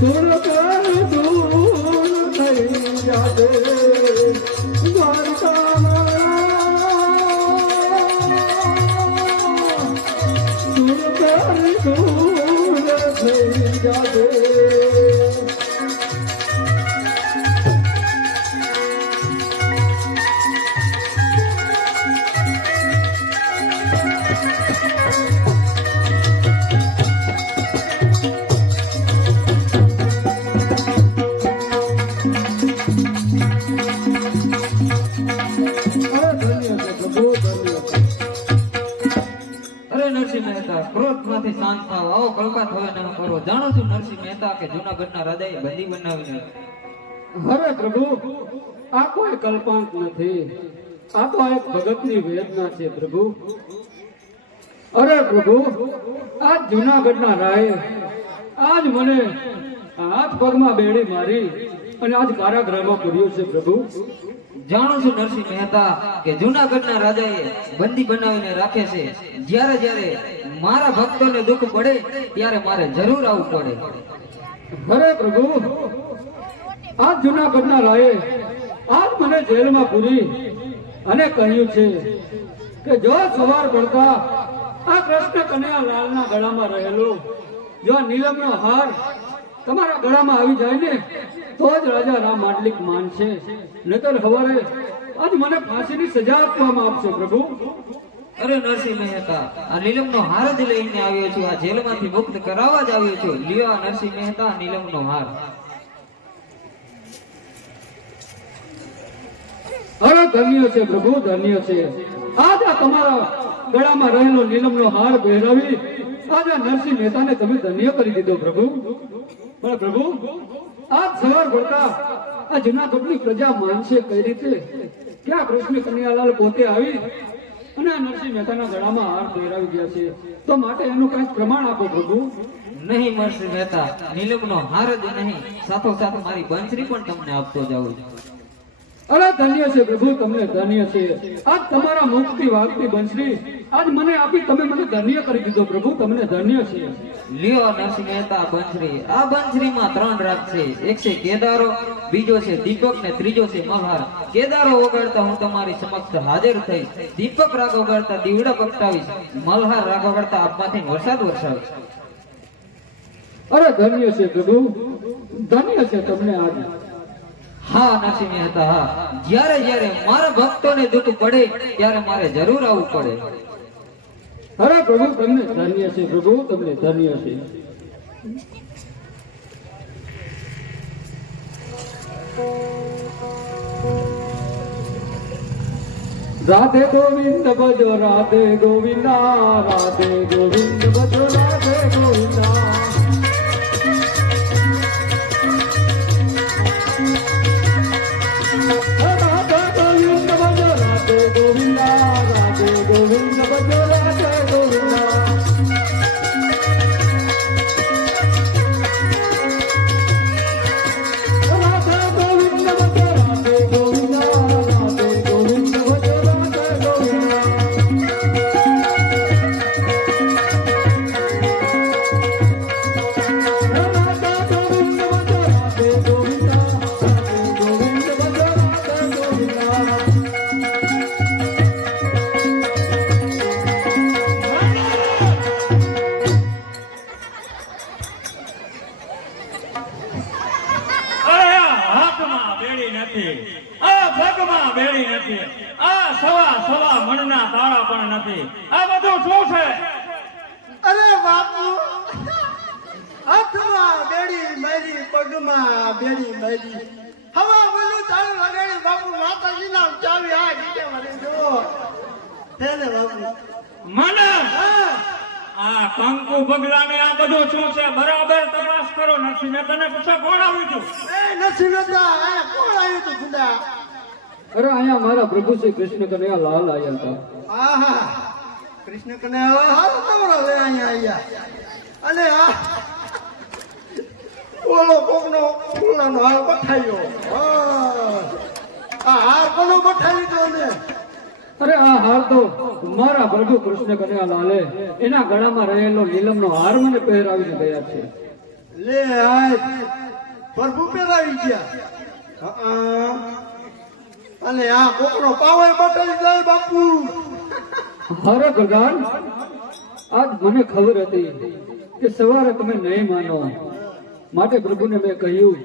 ધૂળ કર ધૂળ થઈ જાજે દ્વારકાવાળા, ધૂળ કર ધૂળ થઈ જાજે. અરે નરસિંહ મહેતા, ક્રોધમાંથી શાંત થાવ, આવો કલકાત હવે ન કરો. જાણો છું નરસિંહ મહેતા કે જૂનાગઢના રાજાએ બંદી બનાવીને. અરે પ્રભુ, આ કોઈ કલ્પાંત નથી, આ તો આ એક ભગતની વેદના છે પ્રભુ. અરે પ્રભુ, આજ જૂનાગઢના રાયે આજ મને હાથ પગમાં બેડી મારી અને આજ કારાગૃહમાં પૂર્યો છે પ્રભુ. જાણું છું નરસિંહ મહેતા કે જૂનાગઢના રાજાએ બંદી બનાવીને રાખે છે. જ્યારે જ્યારે મારા ભક્તોને દુઃખ પડે ત્યારે મારે જરૂર આવવું પડે. અરે પ્રભુ, આજ જૂનાગઢના રાયે આજ મને જેલમાં પૂરી અને કહ્યું છે કે જો સવાર પડતા આ કૃષ્ણ કનૈયાલાલના ગળામાં રહેલો જો આ નીલમનો હાર તમારા ગળામાં આવી જાય ને તો જ રાજા રામ માંડલિક માનશે, નહીતર સવારે આજ મને ફાંસીની સજા આપવામાં આપશે પ્રભુ. અરે નરસિંહ મહેતા, આ નીલમનો હાર જ લઈને આવ્યો છું, આ જેલમાંથી મુક્ત કરાવવા જ આવ્યો છું. લ્યો આ નરસિંહ મહેતા નીલમનો હાર. અરે ધન્ય છે પ્રભુ, ધન્ય છે. આજ આ તમારા ગળામાં રહેલો નીલમનો હાર પહેરાવી આજ આ નરસિંહ મહેતાને તમે ધન્ય કરી દીધો પ્રભુ. પણ પ્રભુ, આજ સવાર પડતા આ જૂનાગઢની પ્રજા માનશે કઈ રીતે કે આ કૃષ્ણ કનૈયાલાલ પોતે આવી અને આ નરસિંહ મહેતાના ગળામાં હાર પહેરાવી ગયા છે? તો માટે એનું કઈ પ્રમાણ આપો પ્રભુ. નહીં નરસિંહ મહેતા, નીલમનો હાર જ નહીં, સાથોસાથ મારી બંસરી પણ તમને આપતો જાઉં છું. અરે ધન્ય છે પ્રભુ, તમને ધન્ય છે. આજ તમારા મુખથી વાગતી બંસરી આજ મને આપી, તમે મને ધન્ય કરી દીધો પ્રભુ, તમને ધન્ય છે. લ્યો નરસિંહ મહેતા બંસરી. આ બંસરીમાં 3 રાગ છે. એક છે કેદારો, બીજો છે દીપક ને ત્રીજો છે મલ્હાર. કેદારો વગાડતા હું તમારી સમક્ષ હાજર થઈશ. દીપક રાગ વગાડતા દીવડા પ્રગટાવીશ. મલ્હાર રાગ વગાડતા આપમાંથી વરસાદ વરસાવીશ. અરે ધન્ય છે પ્રભુ, ધન્ય છે તમને આજ. હા નરસિંહ મહેતા, હા. જ્યારે જ્યારે મારા ભક્તોને દુઃખ પડે ત્યારે મારે જરૂર આવવું પડે. અરે પ્રભુ તમને ધન્ય છે પ્રભુ, તમને ધન્ય છે. રાધે ગોવિંદ ભજો રાધે ગોવિંદા, રાધે ગોવિંદ ભજો રાધે ગોવિંદા. રાધે ગોવિંદ ભજો રાધે ગોવિંદા, રાધે ગોવિંદ ભજો રાધે ગોવિંદા. રાધે ગોવિંદ ભજો રાધે ગોવિંદા, રાધે ગોવિંદ ભજો રાધે ગોવિંદા. અરે આ હાથમાં બેડી નથી, આ પગમાં બેડી નથી, આ સવા મણના તાળા પણ નથી. આ બધું શું છે? અરે બાપુ, હાથમાં બેડી મારી, પગમાં બેડી મારી, હવા બધું ચાલુ લગાડી બાપુ, માતાજીના ચાવી આ ગીતે મારી જુઓ. તેને બાપુ મને હા, આ કંકુ પગલાને આ બધું શું છે? બરાબર તપાસ કરો. નરસિંહ મહેતાને પૂછો કોણ આવ્યું હતું? એ નરસિંહ મહેતા, આ કોણ આવ્યું તું ખુદા? અરે અહીંયા મારા પ્રભુ શ્રી કૃષ્ણ કનૈયા લાલ આવ્યા હતા. આહા, કૃષ્ણ કને હાલ તમારો લે અહીંયા આયા. અને આ ઓલો કોકનો ફૂલાનો હાર બઠાયો. આ હાર કોનો બઠાવી તો ને? અરે આ હાર તો મારા પ્રભુ કૃષ્ણ કનૈયા લાલે એના ગળામાં રહેલો નીલમનો હાર મને પહેરાવીને ગયા છે. લે આય પ્રભુ પહેરાવી ગયા. અને આ કોકનો પાવય બટાવી જાય બાપુ. અરે ભગવાન, આજ મને ખબર હતી કે સવારે તમે નહીં માનો, માટે પ્રભુને મેં કહ્યું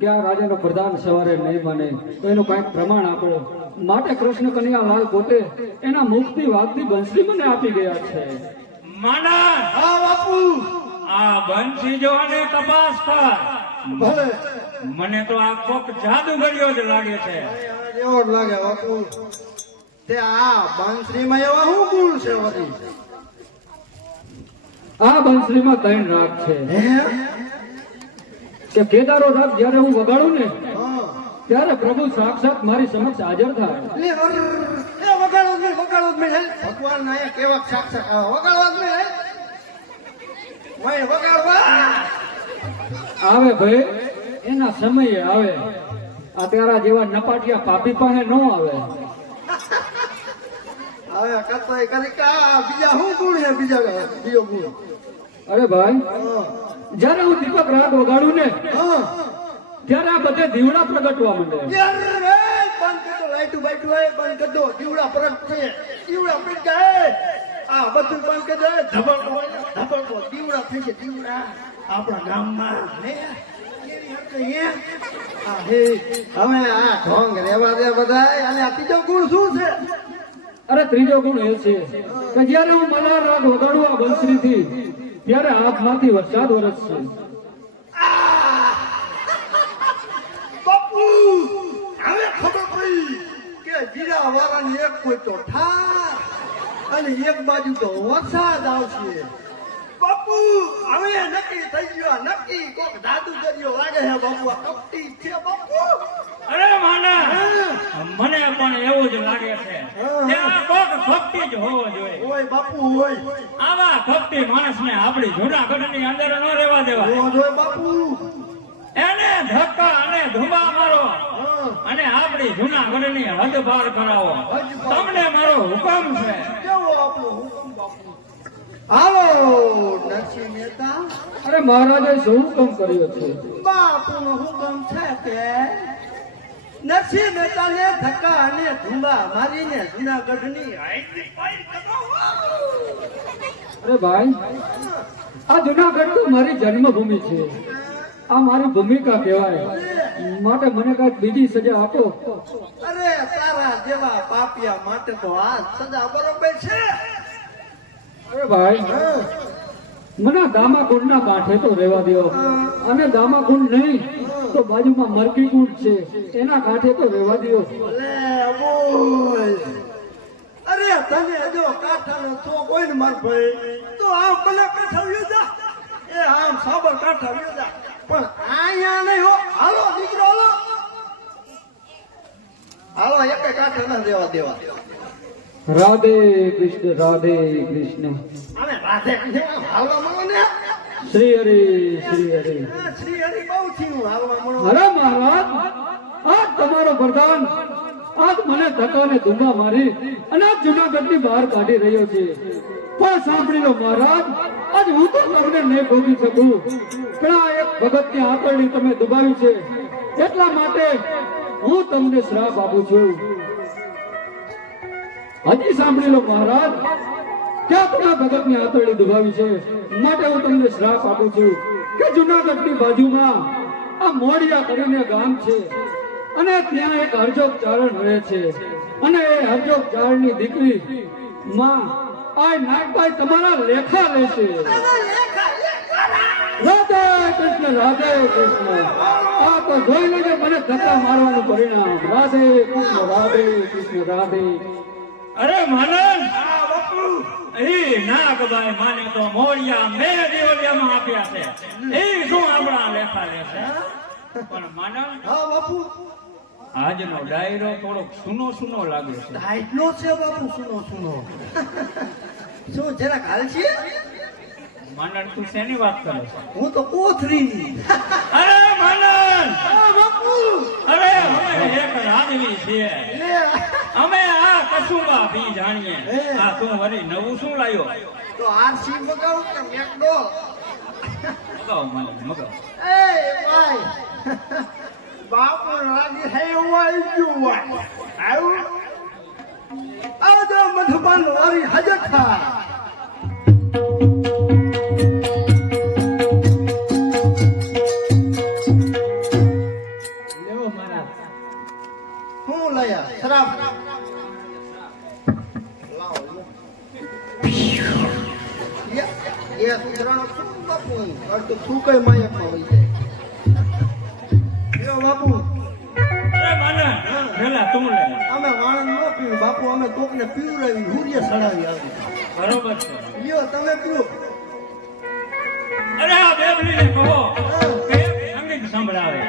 કે આ રાજાનો પ્રધાન સવારે નહીં માને તો એનું કાંઈક પ્રમાણ આપો. માટે કૃષ્ણ કનૈયા લાલ પોતે એના મુખથી વાગતી બંસરી મને આપી ગયા છે. માના હા બાપુ, આ બંસી જોવાની તપાસ કર. ભલે મને તો આ કોક જાદુગરીઓ જ લાગે છે. એવો જ લાગે બાપુ. તે આ બંસરીમાં એવા શું ગુણ છે વળી? આ બંસરીમાં 3 રાગ છે. હે? કે કેદારો રાગ જ્યારે હું વગાડું ને હા. ત્યારે પ્રભુ સાક્ષાત મારી સમક્ષ હાજર થાય. લે અર, એ વગાડો જ નહીં, વગાડો જ નહીં. હે? ભગવાન ના અહીંયા કેવા સાક્ષાત આવે, વગાડવા જ નહીં. હે? ભાઈ વગાડવા. આવે ભાઈ, એના સમયે આવે. આ તારા જેવા નપાટિયા પાપી પાસે ન આવે. હવે કરતોય કરી કે આ બીજા શું ગુણ છે? બીજો ગુણ. અરે ભાઈ, હા. જ્યારે હું દીપક રાગ વગાડું ને હા. ત્યારે આ બધે દીવડા પ્રગટવા માંડે. યાર રે, બંધ કરતો, લાઈટું બાઈટું હોય બંધ કરતો, દીવડા પરત છે, દીવડા પડી જાય. આ બધું બંધ કરી દે, ધબકતો હોય ને, ધબકતો દીવડા થઈ છે, દીવડા આપણા ગામમાં ને કેવી હરકત હે? આ હે, હવે આ ઢોંગ રેવા દે બધાય. અને આ ત્રીજો ગુણ શું છે? અરે ત્રીજો ગુણ એ છે કે જ્યારે હું મલ્હાર રાગ વગાડું આ બંસરીથી ત્યારે આંખમાંથી વરસાદ વરસશે. બાપુ, હવે ખબર પડી કે જીરા વાળાની એક કોઈ તો ઠાર અને એક બાજુ તો વરસાદ આવશે. બાપુ, હવે નક્કી થઈ ગયો, નક્કી કોક જાદુ કર્યો લાગે છે બાપુ. આ કપટી છે બાપુ. અરે માના, મને પણ એવું જ લાગે છે કે આ કોક ભક્તિ જ હોવો જોઈએ. ઓય બાપુ, ઓય આવા ભક્તિ માણસને આપણી જૂનાગઢની અંદર ન રહેવા દેવાય. ઓય બાપુ. એને ધક્કા અને ધુમા મારો. હા. અને આપણી જૂનાગઢની હદ પાર કરાવો. તમને મારો હુકમ છે. કેવો આપણો હુકમ બાપુ? હાલો નરસિંહ મહેતા, અરે મહારાજે શું હુકમ કર્યો છે? બાપુનો હુકમ છે કે નરસિંહ મહેતાને ધક્કા અને ધુંબા મારીને જૂનાગઢની હાઈટની પાઈ કરાવો. અરે ભાઈ, આ જુનાગઢ તો મારી જન્મભૂમિ છે, આ મારી ભૂમિકા કહેવાય, માટે મને કાંઈક બીજી સજા આપો. અરે તારા જેવા પાપિયા માટે તો આ સજા બરોબર છે. અરે ભાઈ, મને દામાકુંડના કાંઠે તો રહેવા દો, અને દામાકુંડ નહીં તો બાજુમાં મરકી કુંડ છે, એના કાંઠે તો રહેવા દો. લે બોલ. અરે તને જો કાંઠાનો શોખ હોય ને માર ભાઈ, તો આમ ભલે કાંઠા વયો જા, એ આમ સાબર કાંઠા વયો જા, પણ અહીંયા નહીં હો. હાલો દીકરો હાલો, હાલો એકે કાંઠે ન દેવા દેવા. રાધે કૃષ્ણ, રાધે કૃષ્ણ. અને રાધે કૃષ્ણ હાલવા માંગો ને. શ્રી હરિ, શ્રી હરિ. આ શ્રી હરિ બહુ થયું હાલવા માંગો. અરે મહારાજ, આ તમારો વરદાન આજ મને ધક્કાને ધુંબા મારી અને આ જુનાગઢની બહાર કાઢી રહ્યો છે. પણ સાંભળી લો મહારાજ, આજ હું તો તમને નહીં ભોગી શકું, પણ આ એક ભગતની આંતરડી તમે દુભાવી છે, એટલા માટે હું તમને શ્રાપ આપું છું. હજી સાંભળી લો મહારાજ, ક્યાં તમે ભગતની આંતરડી દુભાવી છે, માટે હું તમને શ્રાપ આપું છું કે જુનાગઢની બાજુમાં આ મોડિયા કરીને ગામ છે, અને ત્યાં એક હરજોગ ચારણ રહે છે, અને એ હરજોગ ચારણની દીકરી માં આ નાગભાઈ તમારા લેખા લેશે. રાધે કૃષ્ણ, રાધે કૃષ્ણ. આ તો જોઈ લેજો મને ધક્કા મારવાનું પરિણામ. રાધે કૃષ્ણ, રાધે કૃષ્ણ, રાધે. અરે માનન, એ નાગભાઈ માને તો મોડિયા મેં દેવલિયામાં આપ્યા છે, એ શું આપણા લેખા લેશે? પણ માનન, હા બાપુ, આજનો ડાયરો થોડોક સૂનો સૂનો લાગે છે. ડાયટનો છે બાપુ, સુનો સુનો. શું જરાક હાલ છે? માનન, તું શેની વાત કરે છે? હું તો કોથરીની. અરે માનન, હા બાપુ, અરે અમે એક રાજવી છીએ, લે અમે આ કસુંબા પી જાણીએ. હે. આ તું વળી નવું શું લાયો? તો આરસી મગાવું કે મેકડો? મગાવ માનન, મગાવ. એ ભાઈ, બાપુ રાજી થઈ એવું આવી ગયું હોય. આવું આવજો મધુબન વારી હાજર થા. લેવો મારા. શું લાયા? શરાબ. લાવો લો. એ સુધરાનો શું બાપુ? અડધું થૂકાય માયકમાં હોય જાય. લ્યો બાપુ, અરે માનન, પેલા તું લે. અમે વાણંદ ન પીવું બાપુ, અમે કોકને પીવડાવી સૂર્ય સડાવી આવી. બરોબર છે. લ્યો તમે પીવો. અરે આ બેબલીને કહો કે સંગીત સંભળાવે.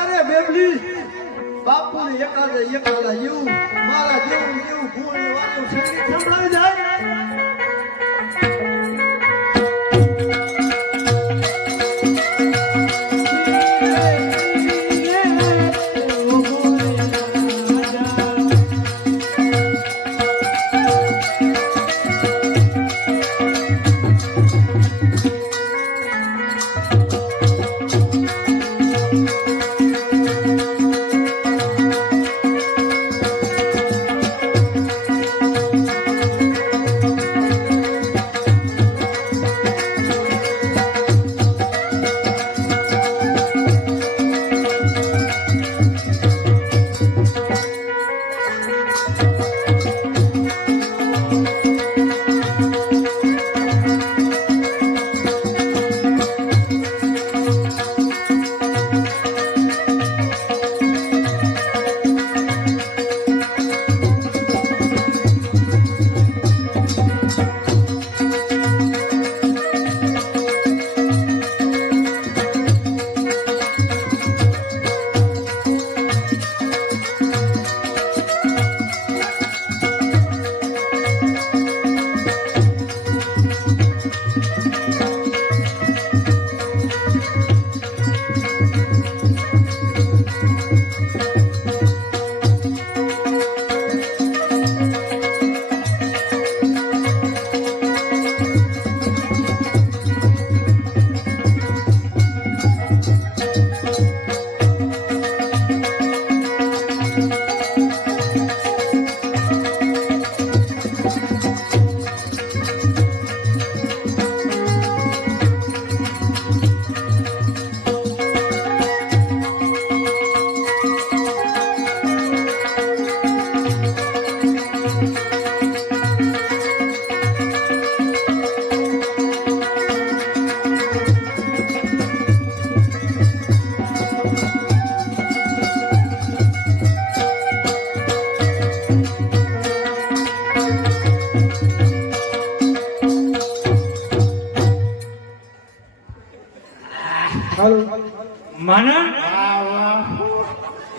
અરે બેબલી, બાપુને એકાદા એવું મારા જેવું ભૂણી વાળું સંગીત સંભળાવી જાય.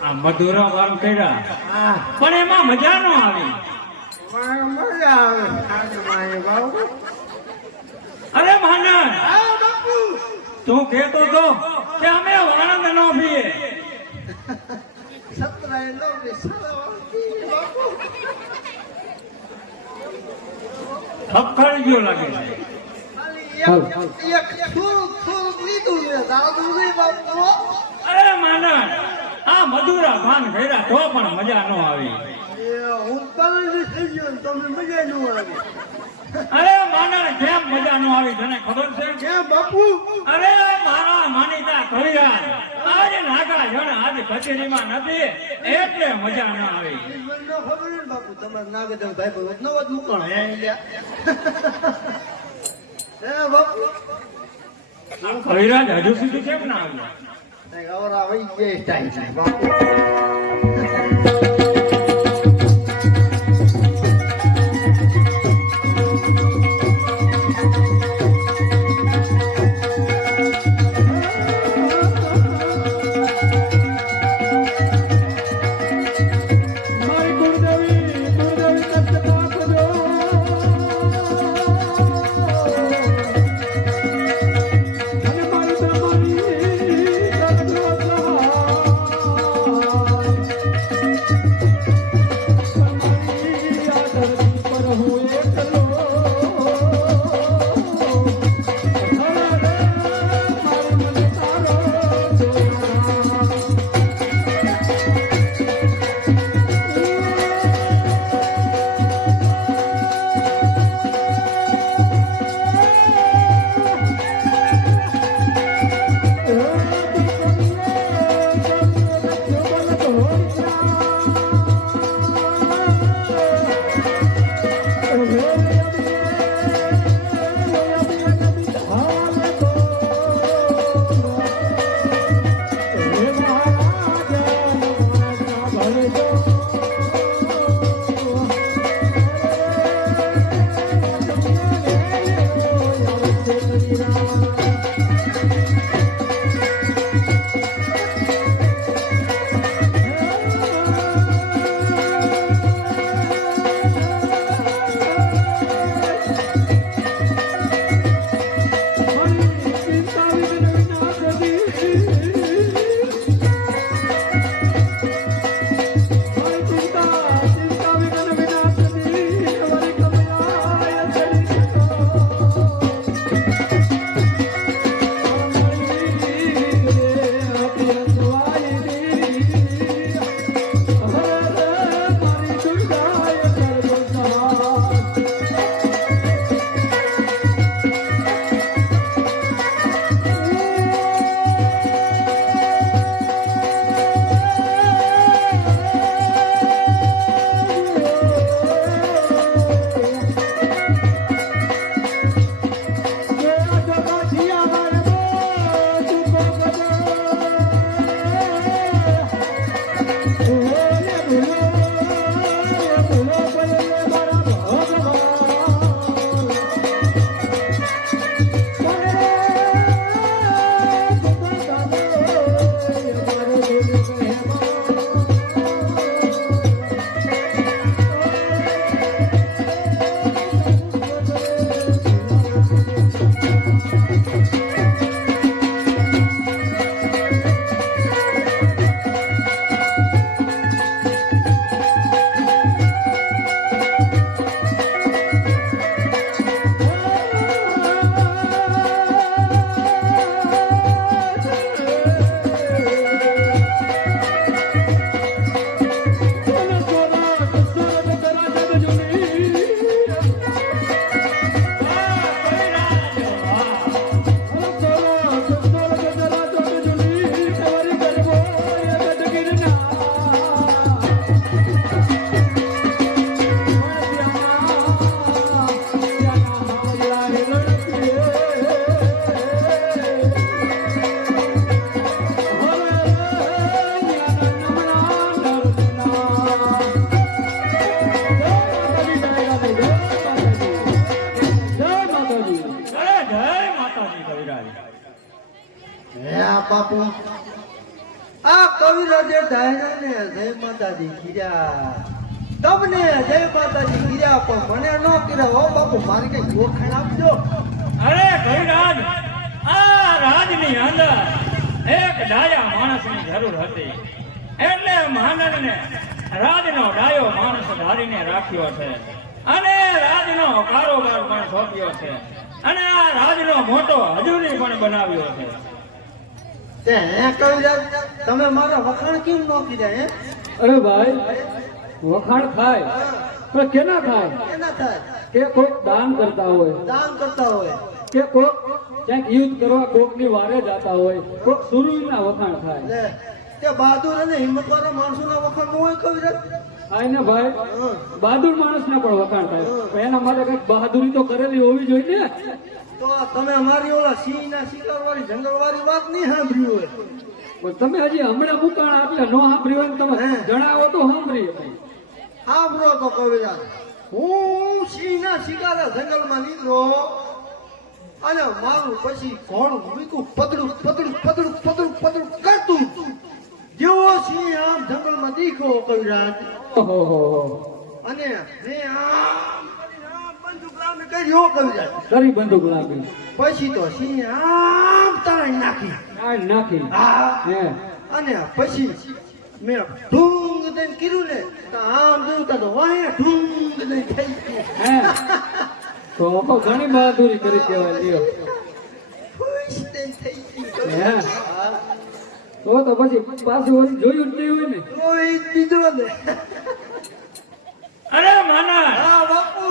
આ મધુરા વાલ કર્યા હા પણ એમાં મજા ન આવી. મને મજા આવે ખાંડમાં એ બાપુ. અરે માનન હા બાપુ. તું કહેતો તો કે અમે વાણંદ નો પીએ. સતરાય લો ને સલાવતી બાપુ. થપકારી ગયો લાગે છે. ખાલી એક થોડુંક લીધું છે દાદુ નહીં બાપુ. અરે માનન આ મધુરા પાન કર્યા તો પણ મજા ન આવી. એ હું તને થઈ ગયો ને તમે મજા ન આવી. અરે માનન કેમ મજા ન આવી તને ખબર છે? કેમ બાપુ? અરે મારા માનીતા કવિરાજ આજે નાગા જણ આજે કચેરીમાં નથી એટલે મજા ન આવી. મને ન ખબર ને બાપુ તમારે નાગદેવ ભાઈ પર નવદ મુકણ હે લ્યા. હે બાપુ આ કવિરાજ હજુ સુધી કેમ ના આવ્યો? નહીં આવરા વઈ જાય થાય બાપુ. મારી કુળદેવી કષ્ટ પાકજો. અને મારી તમારી કરજો સહાય. ને જય માતાજી કીધા, તમને જય માતાજી કીધા, પણ મને ન કીધા. હો બાપુ, મારી કઈ ઓળખાણ આપજો. અરે કવિરાજ, આ રાજની અંદર એક ડાયા માણસની જરૂર હતી, એટલે મહાનંદને રાજનો ડાયો માણસ ધારીને રાખ્યો છે અને રાજનો કારોબાર પણ સોંપ્યો છે અને આ રાજનો મોટો હજુરી પણ બનાવ્યો છે. તે હે કવિરાજ, તમે મારા વખાણ કેમ ન કીધા? હે અરે ભાઈ, વખાણ થાય પણ કેના થાય? એના થાય કે કોઈક દાન કરતા હોય, દાન કરતા હોય. કે કોક ક્યાંક યુદ્ધ કરવા કોકની વારે જતા હોય, કોક સુરવીરના વખાણ થાય. લે, તે બહાદુર અને હિંમતવાળા માણસોના વખાણ ન હોય કવિરાજ? થાય ને ભાઈ, હા. બહાદુર માણસના પણ વખાણ થાય, પણ એના માટે કઈક બહાદુરી તો કરેલી હોવી જોઈએ ને. તો તમે અમારી ઓલા સિંહના શિકારવાળી જંગલવાળી વાત નહીં સાંભળી હોય. પણ તમે હજી હમણાં મુકાણા એટલે નો સાંભળ્યું હોય ને તમે હે. જણાવો તો સાંભળીએ. સાંભળો તો કવિરાજ, હું સિંહના શિકારે જંગલમાં નીકળ્યો અને મારું પછી ઘોડું મીકું પતડું પતડું પતડું પતડું પતડું કરતું. જેવો સિંહ આમ જંગલમાં દીખ્યો કવિરાજ, ઓહો હો હો. અને મેં આમ કરીને આમ બંદૂક લાંબી કર્યો કવિરાજ. કરી બંદૂક લાગી, પછી તો સિંહ આમ તરાઈ નાખી. કાઢ નાખી. હા, હે અને પછી મેં ઢૂંગ દઈને કીધું ને, તો આમ જોયું તો વાહે ઢૂંગ દઈને થઈ ગયું. હે તો ઘણી બહાદુરી કરી કહેવાય. લ્યો ખુશ દઈને થઈ ગયું. હે હા, તો પછી પાછું વળી જોયું જ નહીં હોય ને. રોઈ દીધો ને. અરે માના, હા બાપુ,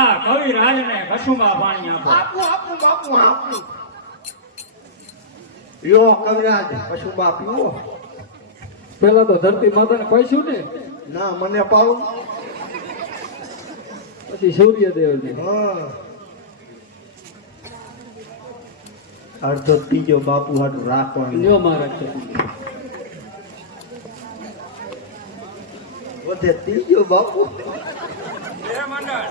આ કવિરાજને કસુંબા પાણી આપો. આપું આપું બાપુ આપું. યો કવિરાજ, પશુ બાપ યો. પેલા તો ધરતી માતાને પૈસું ને, ના મને પાવું. પછી સૂર્યદેવને. હા, અડધો ત્રીજો બાપુ હાટું રાખવાનું. લ્યો મહારાજ છે. વધે ત્રીજો બાપુ. હે મંડળ,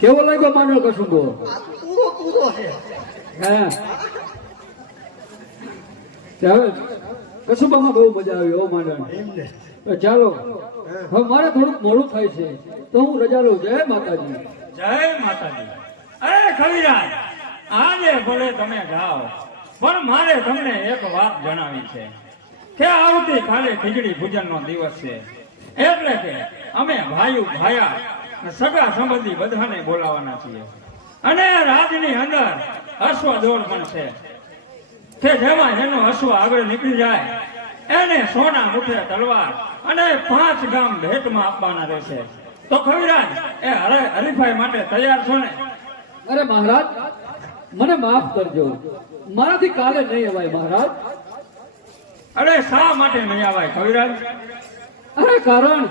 કેવો લાગ્યો માંડળ કસુંબો? આ પૂરો પૂરો છે. હે તે હવે કસુંબામાં બહુ મજા આવી. હો માંડળ, એમને તો ચાલો હવે મારે થોડુંક મોડું થાય છે તો હું રજા લઉં. જય માતાજી. જય માતાજી. અરે કવિરાજ, આજે ભલે તમે જાઓ, પણ મારે તમને એક વાત જણાવી છે કે આવતી કાલે ખીચડી પૂજનનો દિવસ છે, એટલે કે અમે ભાઈઓ ભાયા અને સગા સંબંધી બધાને બોલાવવાના છીએ અને રાજની અંદર અશ્વદોડ પણ છે કે જેમાં એનો અશ્વ આગળ નીકળી જાય એને સોના મુઠે તલવાર અને 5 ગામ ભેટમાં આપવાના રહેશે. તો કવિરાજ, એ હરીફાઈ માટે તૈયાર છો ને? અરે મહારાજ, મને માફ કરજો, મારાથી કાલે નહીં અવાય મહારાજ. અરે શા માટે નહીં આવાય કવિરાજ? અરે કારણ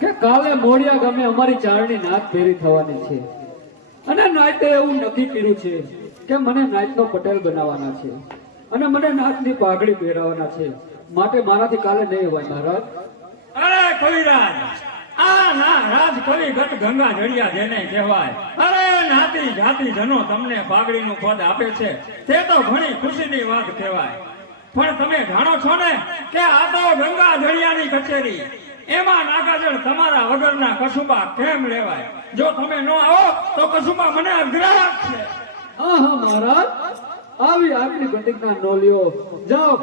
કે કાલે મોડિયા ગામે અમારી ચારણી નાત ફેરી થવાની છે અને નાતે એવું નક્કી કર્યું છે કે મને નાતનો પટેલ બનાવવાના છે અને મને નાતની પાઘડી પહેરાવવાના છે, માટે મારાથી કાલે નહીં અવાય મહારાજ. અરે કવિરાજ, આ ના રાજ કવિ ગત ગંગા જડિયા જેને કહેવાય. અરે નાતી જાતિ જનો તમને પાઘડીનું પદ આપે છે, તે તો ઘણી ખુશીની વાત કહેવાય. પણ તમે જાણો છો ને કે આ તો ગંગા જડિયાની કચેરી, એમાં નાગાજળ તમારા વગરના કસુંબા કેમ લેવાય? જો તમે ન આવો તો કસુંબા મને અગ્રાહક છે. હા હા મહારાજ, આવી આગલી પ્રતિજ્ઞા નો લ્યો. જાઓ,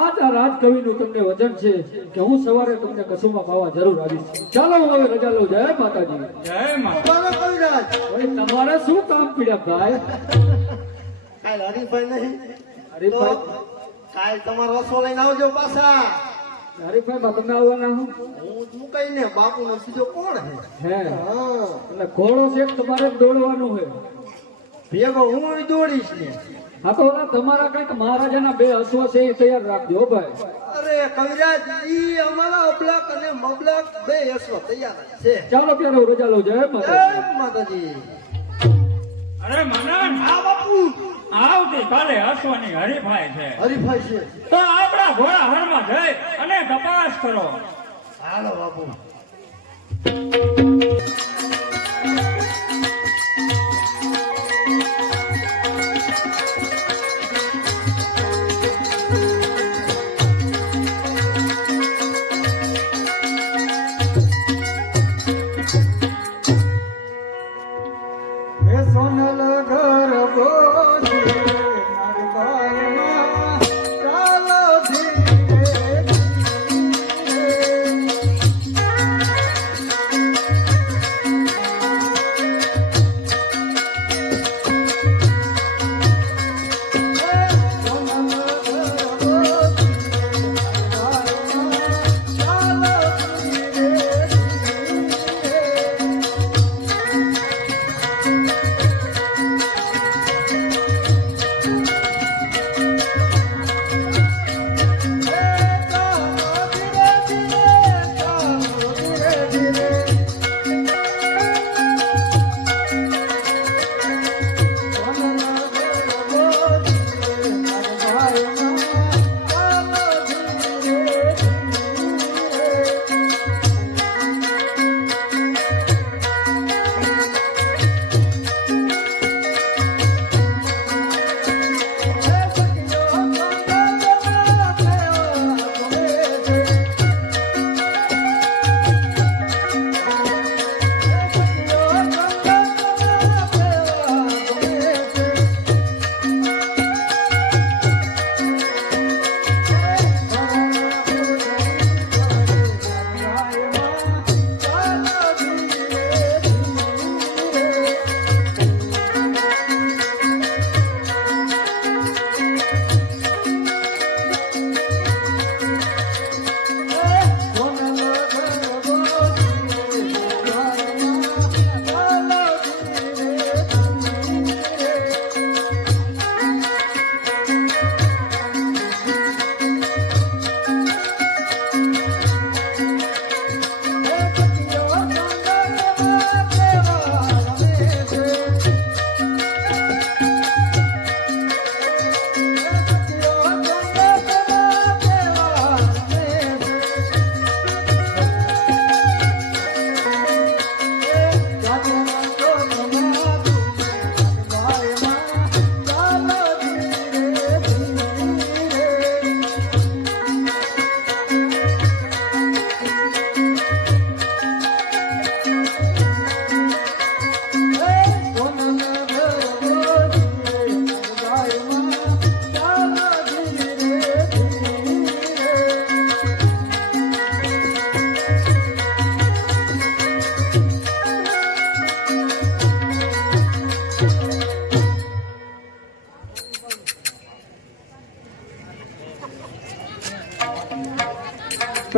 આ રાજકવિનું તમને વચન છે કે હું સવારે તમને કસુંબા પાવા જરૂર આવીશ. ચાલો હું હવે રજા લઉં. જય માતાજી. જય માતા. બોલો કવિરાજ. હવે તમારે શું કામ પીડ્યા ભાઈ? કાલ હરીફાઈ નહીં? હરીફાઈ? તો કાલ તમારો રસો લઈને આવજો પાછા. હરીફાઈમાં તમે આવવાના હું? હું તું કઈ ને બાપુ નો બીજો કોણ હે? હે હા, એટલે ઘોડો છે કે તમારે જ દોડવાનું હોય? ભેગો હું દોડીશ ને. હા તો ઓલા તમારા કઈક મહારાજાના 2 અશ્વ છે એ તૈયાર રાખજો હો ભાઈ. અરે કવિરાજ, ઈ અમારા અબલક અને મબલક 2 અશ્વ તૈયાર જ છે. ચાલો ત્યારે હું રજા લઉં. જય જય માતાજી. માતાજી. અરે મનન, હા બાપુ, આવતી કાલે અશ્વની હરીફાઈ છે, હરીફાઈ છે. તો આપણા ઘોડા હરમાં જઈ અને તપાસ કરો. હાલો બાપુ.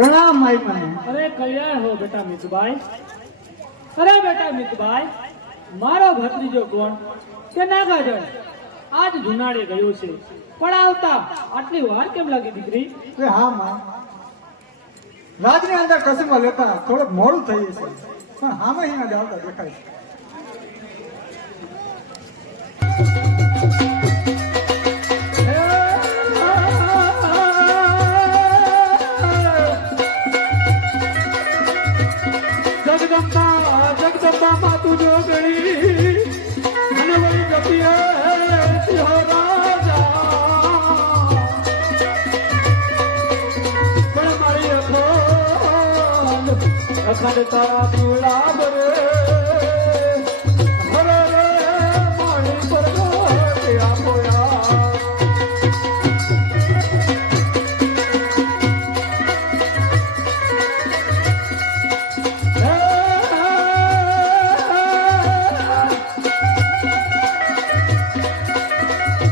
પ્રણામ માઈ મને. અરે કલ્યાણ હો બેટા મિતભાઈ. અરે બેટા મિતભાઈ, મારો ભત્રીજો કોણ કે નાગાજળ આજ જુનાડે ગયો છે, પણ આવતા આટલી વાર કેમ લાગી દીકરી? કે હા માં, રાજની અંદર કસુંબા લેતા થોડુંક મોડું થઈ જશે, પણ હામે અહીંયા જ આવતા દેખાય છે. જગદંબા જગદંબા માતું જોગણી અને વળી ગપીએ સિંહો રાજા પણ મારી અખંડ તારા દીવડા બરે હરે રે મારી પર આપો યાર.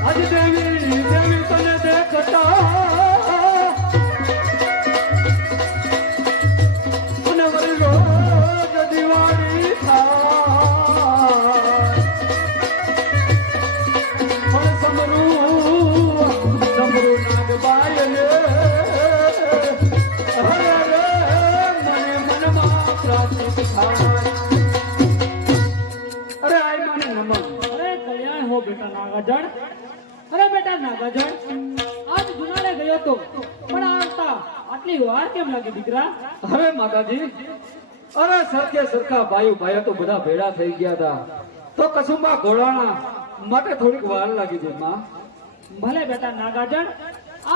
આજ દેવી દેવી તને દેખતા અને વળી રોજ દિવાળી થાય પણ સમરું નાગબાઈ ને હરે રે મને મનમાં પ્રાચિત થાય. અરે આય મને નમન. અરે કલ્યાણ હો બેટા નાગાજળ. અરે બેટા નાગાજળ, આજ જુનાડે ગયો તો, પણ આવતા આટલી વાર કેમ લાગી દીકરા? અરે માતાજી, અરે સરખે સરખા ભાઈઓ તો બધા ભેળા થઈ ગયા હતા, તો કસુંબા ઘોડાણા માટે થોડીક વાર લાગી હતી માં. ભલે બેટા નાગાજળ,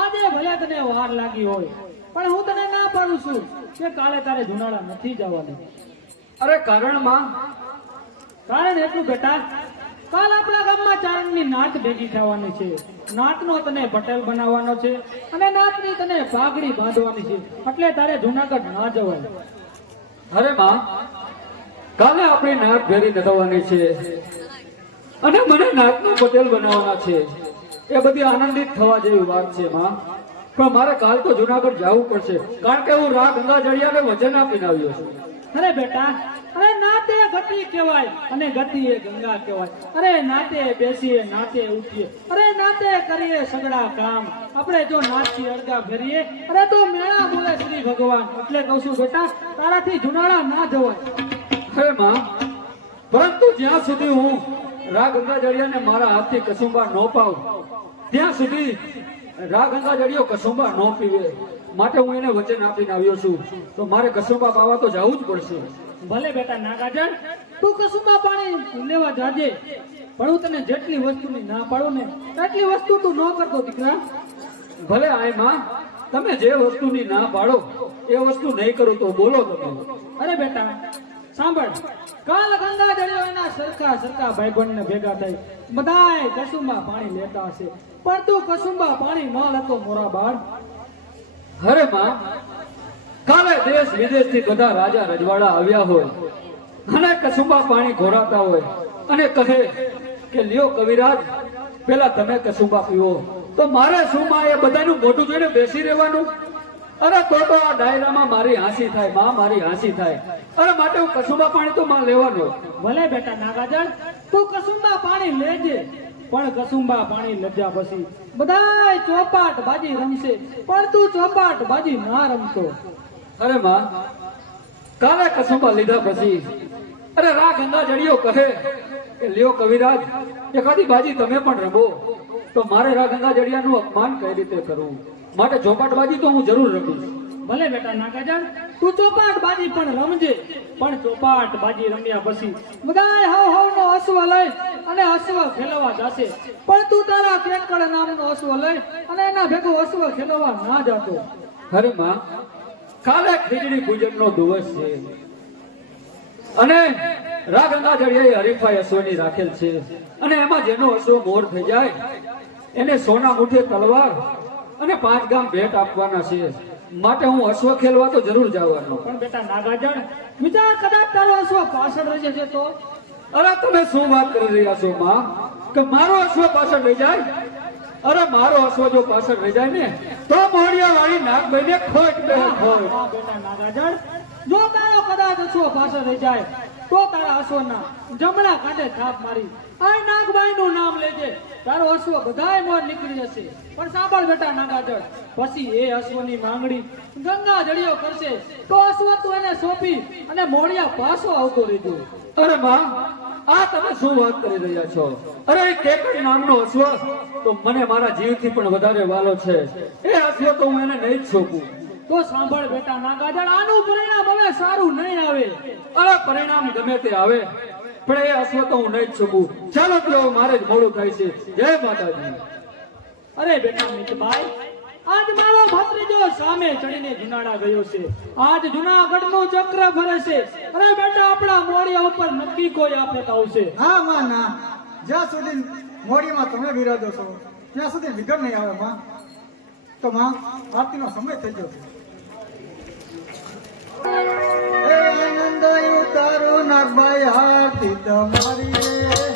આજે ભલે તને વાર લાગી હોય, પણ હું તને ના પાડું છું કે કાલે તારે જુનાડા નથી જવાનું. અરે કારણ માં? કારણ એટલું બેટા, કાલ આપણા ગામમાં ચારણની નાત ભેગી થવાની છે. નાતનો તને પટેલ બનાવવાનો છે અને નાતની તને પાઘડી બાંધવાની છે, એટલે તારે જુનાગઢ ના જવાય. અરે માં, કાલે આપણી નાત ભેરી નથવાની છે અને મને નાતનો પટેલ બનાવવાના છે. એ બધી આનંદિત થવા જેવી વાત છે માં, પણ મારે કાલ તો જુનાગઢ જવું પડશે, કારણ કે હું રા ગંગાજળિયાને વચન આપીને આવ્યો છું. અરે બેટા, અરે નાતે ગતિ કહેવાય અને ગતિ એ ગંગા કહેવાય. અરે નાતે બેસીએ, નાતે ઉઠીએ, અરે નાતે કરીએ સગડા કામ. આપણે જો નાતથી અડગા ફેરીએ, અરે તો મેળા બોલે શ્રી ભગવાન. એટલે કહું છું બેટા, તારાથી જુનાળા ના જવાય. અરે માં, પરંતુ જ્યાં સુધી હું રા ગંગાજળિયાને મારા હાથથી કસુંબા ન પાઉં, ત્યાં સુધી રા ગંગાજળિયો કસુંબા ન પીવે. માટે હું એને વચન આપીને આવ્યો છું, તો મારે કસુંબા પાવા તો જવું જ પડશે. ભલે બેટા નાગાજળ, તું કસુંબા પાણી લેવા જાજે, પણ હું તને જેટલી વસ્તુની ના પાડું ને એટલી વસ્તુ તું ન કરતો દીકરા. ભલે આય માં, તમે જે વસ્તુની ના પાડો એ વસ્તુ નહીં કરું તો બોલો તમે. અરે બેટા સાંભળ, કાલ ગંગાજળિયો એના સરખા સરખા ભાઈબંધને ભેગા થઈ બધાય કસુંબા પાણી લેતા હશે, પણ તું કસુંબા પાણી ન લેતો મોરા બાળ. અરે માં, કાલે દેશ વિદેશથી બધા રાજા રજવાડા આવ્યા હોય અને કસુંબા પાણી ઘોરાતા હોય અને કહે કે લ્યો કવિરાજ, પેલા તમે કસુંબા પીવો, તો મારે શું માં એ બધાનું મોઢું જોઈને બેસી રહેવાનું? અરે તો આ ડાયરામાં મારી હાંસી થાય માં, મારી હાંસી થાય. અરે માટે હું કસુંબા પાણી તો માં લેવાનો. ભલે બેટા નાગાજળ, તું કસુંબા પાણી લેજે, પણ કસુંબા પાણી લજા પછી બધાય ચોપાટ બાજી રમશે, પણ તું ચોપાટ બાજી ના રમતો. અરે માં, કાલે કસુંબા લીધા પછી અરે રા ગંગાજળિયો કહે કે લ્યો કવિરાજ, એકાદી બાજી તમે પણ રમો, તો મારે રા ગંગાજળિયાનું અપમાન કઈ રીતે કરવું? માટે ચોપાટબાજી તો હું જરૂર રમીશ. ભલે બેટા નાગાજળ, તું ચોપાટ બાજી પણ રમજે, પણ ચોપાટ બાજી રમ્યા પછી બધાય હાવ નો અશ્વ લઈ અને અશ્વ ખેલવા જશે, પણ તું તારા કેકડ નામનો અશ્વ લઈ અને એના ભેગો અશ્વ ખેલવા ના જાતો. અરે માં, કાલે ખીચડી પૂજનનો દિવસ છે અને રા ગંગાજળિયાએ હરીફાઈ અશ્વની રાખેલ છે અને એમાં જેનો અશ્વ મોર થઈ જાય એને સોના મુઠે તલવાર અને 5 ગામ ભેટ આપવાના છે. માટે હું અશ્વ ખેલવા તો જરૂર જવાનો. પણ બેટા નાગાજળ, વિચાર કદાચ તારો અશ્વ પાછળ રહી જશે તો? અરે તમે શું વાત કરી રહ્યા છો માં, કે મારો અશ્વ પાછળ રહી જાય? અરે મારો અશ્વ જો પાછળ રહી જાય ને તો મોડિયા વાળી નાગભાઈને ખોટ બે ખોટ. હા બેટા નાગાજળ, જો તારો કદાચ અશ્વ પાછળ રહી જાય તો તારા અશ્વના જમણા કાંઠે થાપ મારી આ નાગબાઈનું નામ લેજે, તારો અશ્વ બધાય મોર નીકળી જશે. પણ સાંભળ બેટા નાગાજળ, પછી એ અશ્વની માંગણી ગંગા જળિયો કરશે તો અશ્વ તું એને સોંપી અને મોડિયા પાછો આવતો રહેજો. અરે માં, આ તમે શું વાત કરી રહ્યા છો? અરે એ કેકડી નામનો અશ્વ તો મને મારા જીવથી પણ વધારે વાલો છે. એ અશ્વ તો હું એને નહીં જ છોપું. તો સાંભળ બેટા નાગાજળ, આનું પરિણામ હવે સારું નહીં આવે. અરે પરિણામ ગમે તે આવે, પણ એ અશ્વ તો હું નહીં જ છોપું. ચાલો તો મારે જ મોડું થાય છે. જય માતાજી. અરે બેટા મિતભાઈ, આજ મારો ભત્રીજો સામે ચડીને જુનાડા ગયો છે. આજ જુનાગઢનું ચક્ર ફરે છે. અરે બેટા આપણા મોડિયા ઉપર નક્કી કોઈ આફત આવશે. હા માં ના, જ્યાં સુધી મોડીમાં તમે વિરાજો છો ત્યાં સુધી વિઘ્ન નહીં આવે માં. તો માં, આરતીનો સમય થઈ ગયો છે. હે આનંદ ઉતારો નાગભાઈ આરતી તમારી.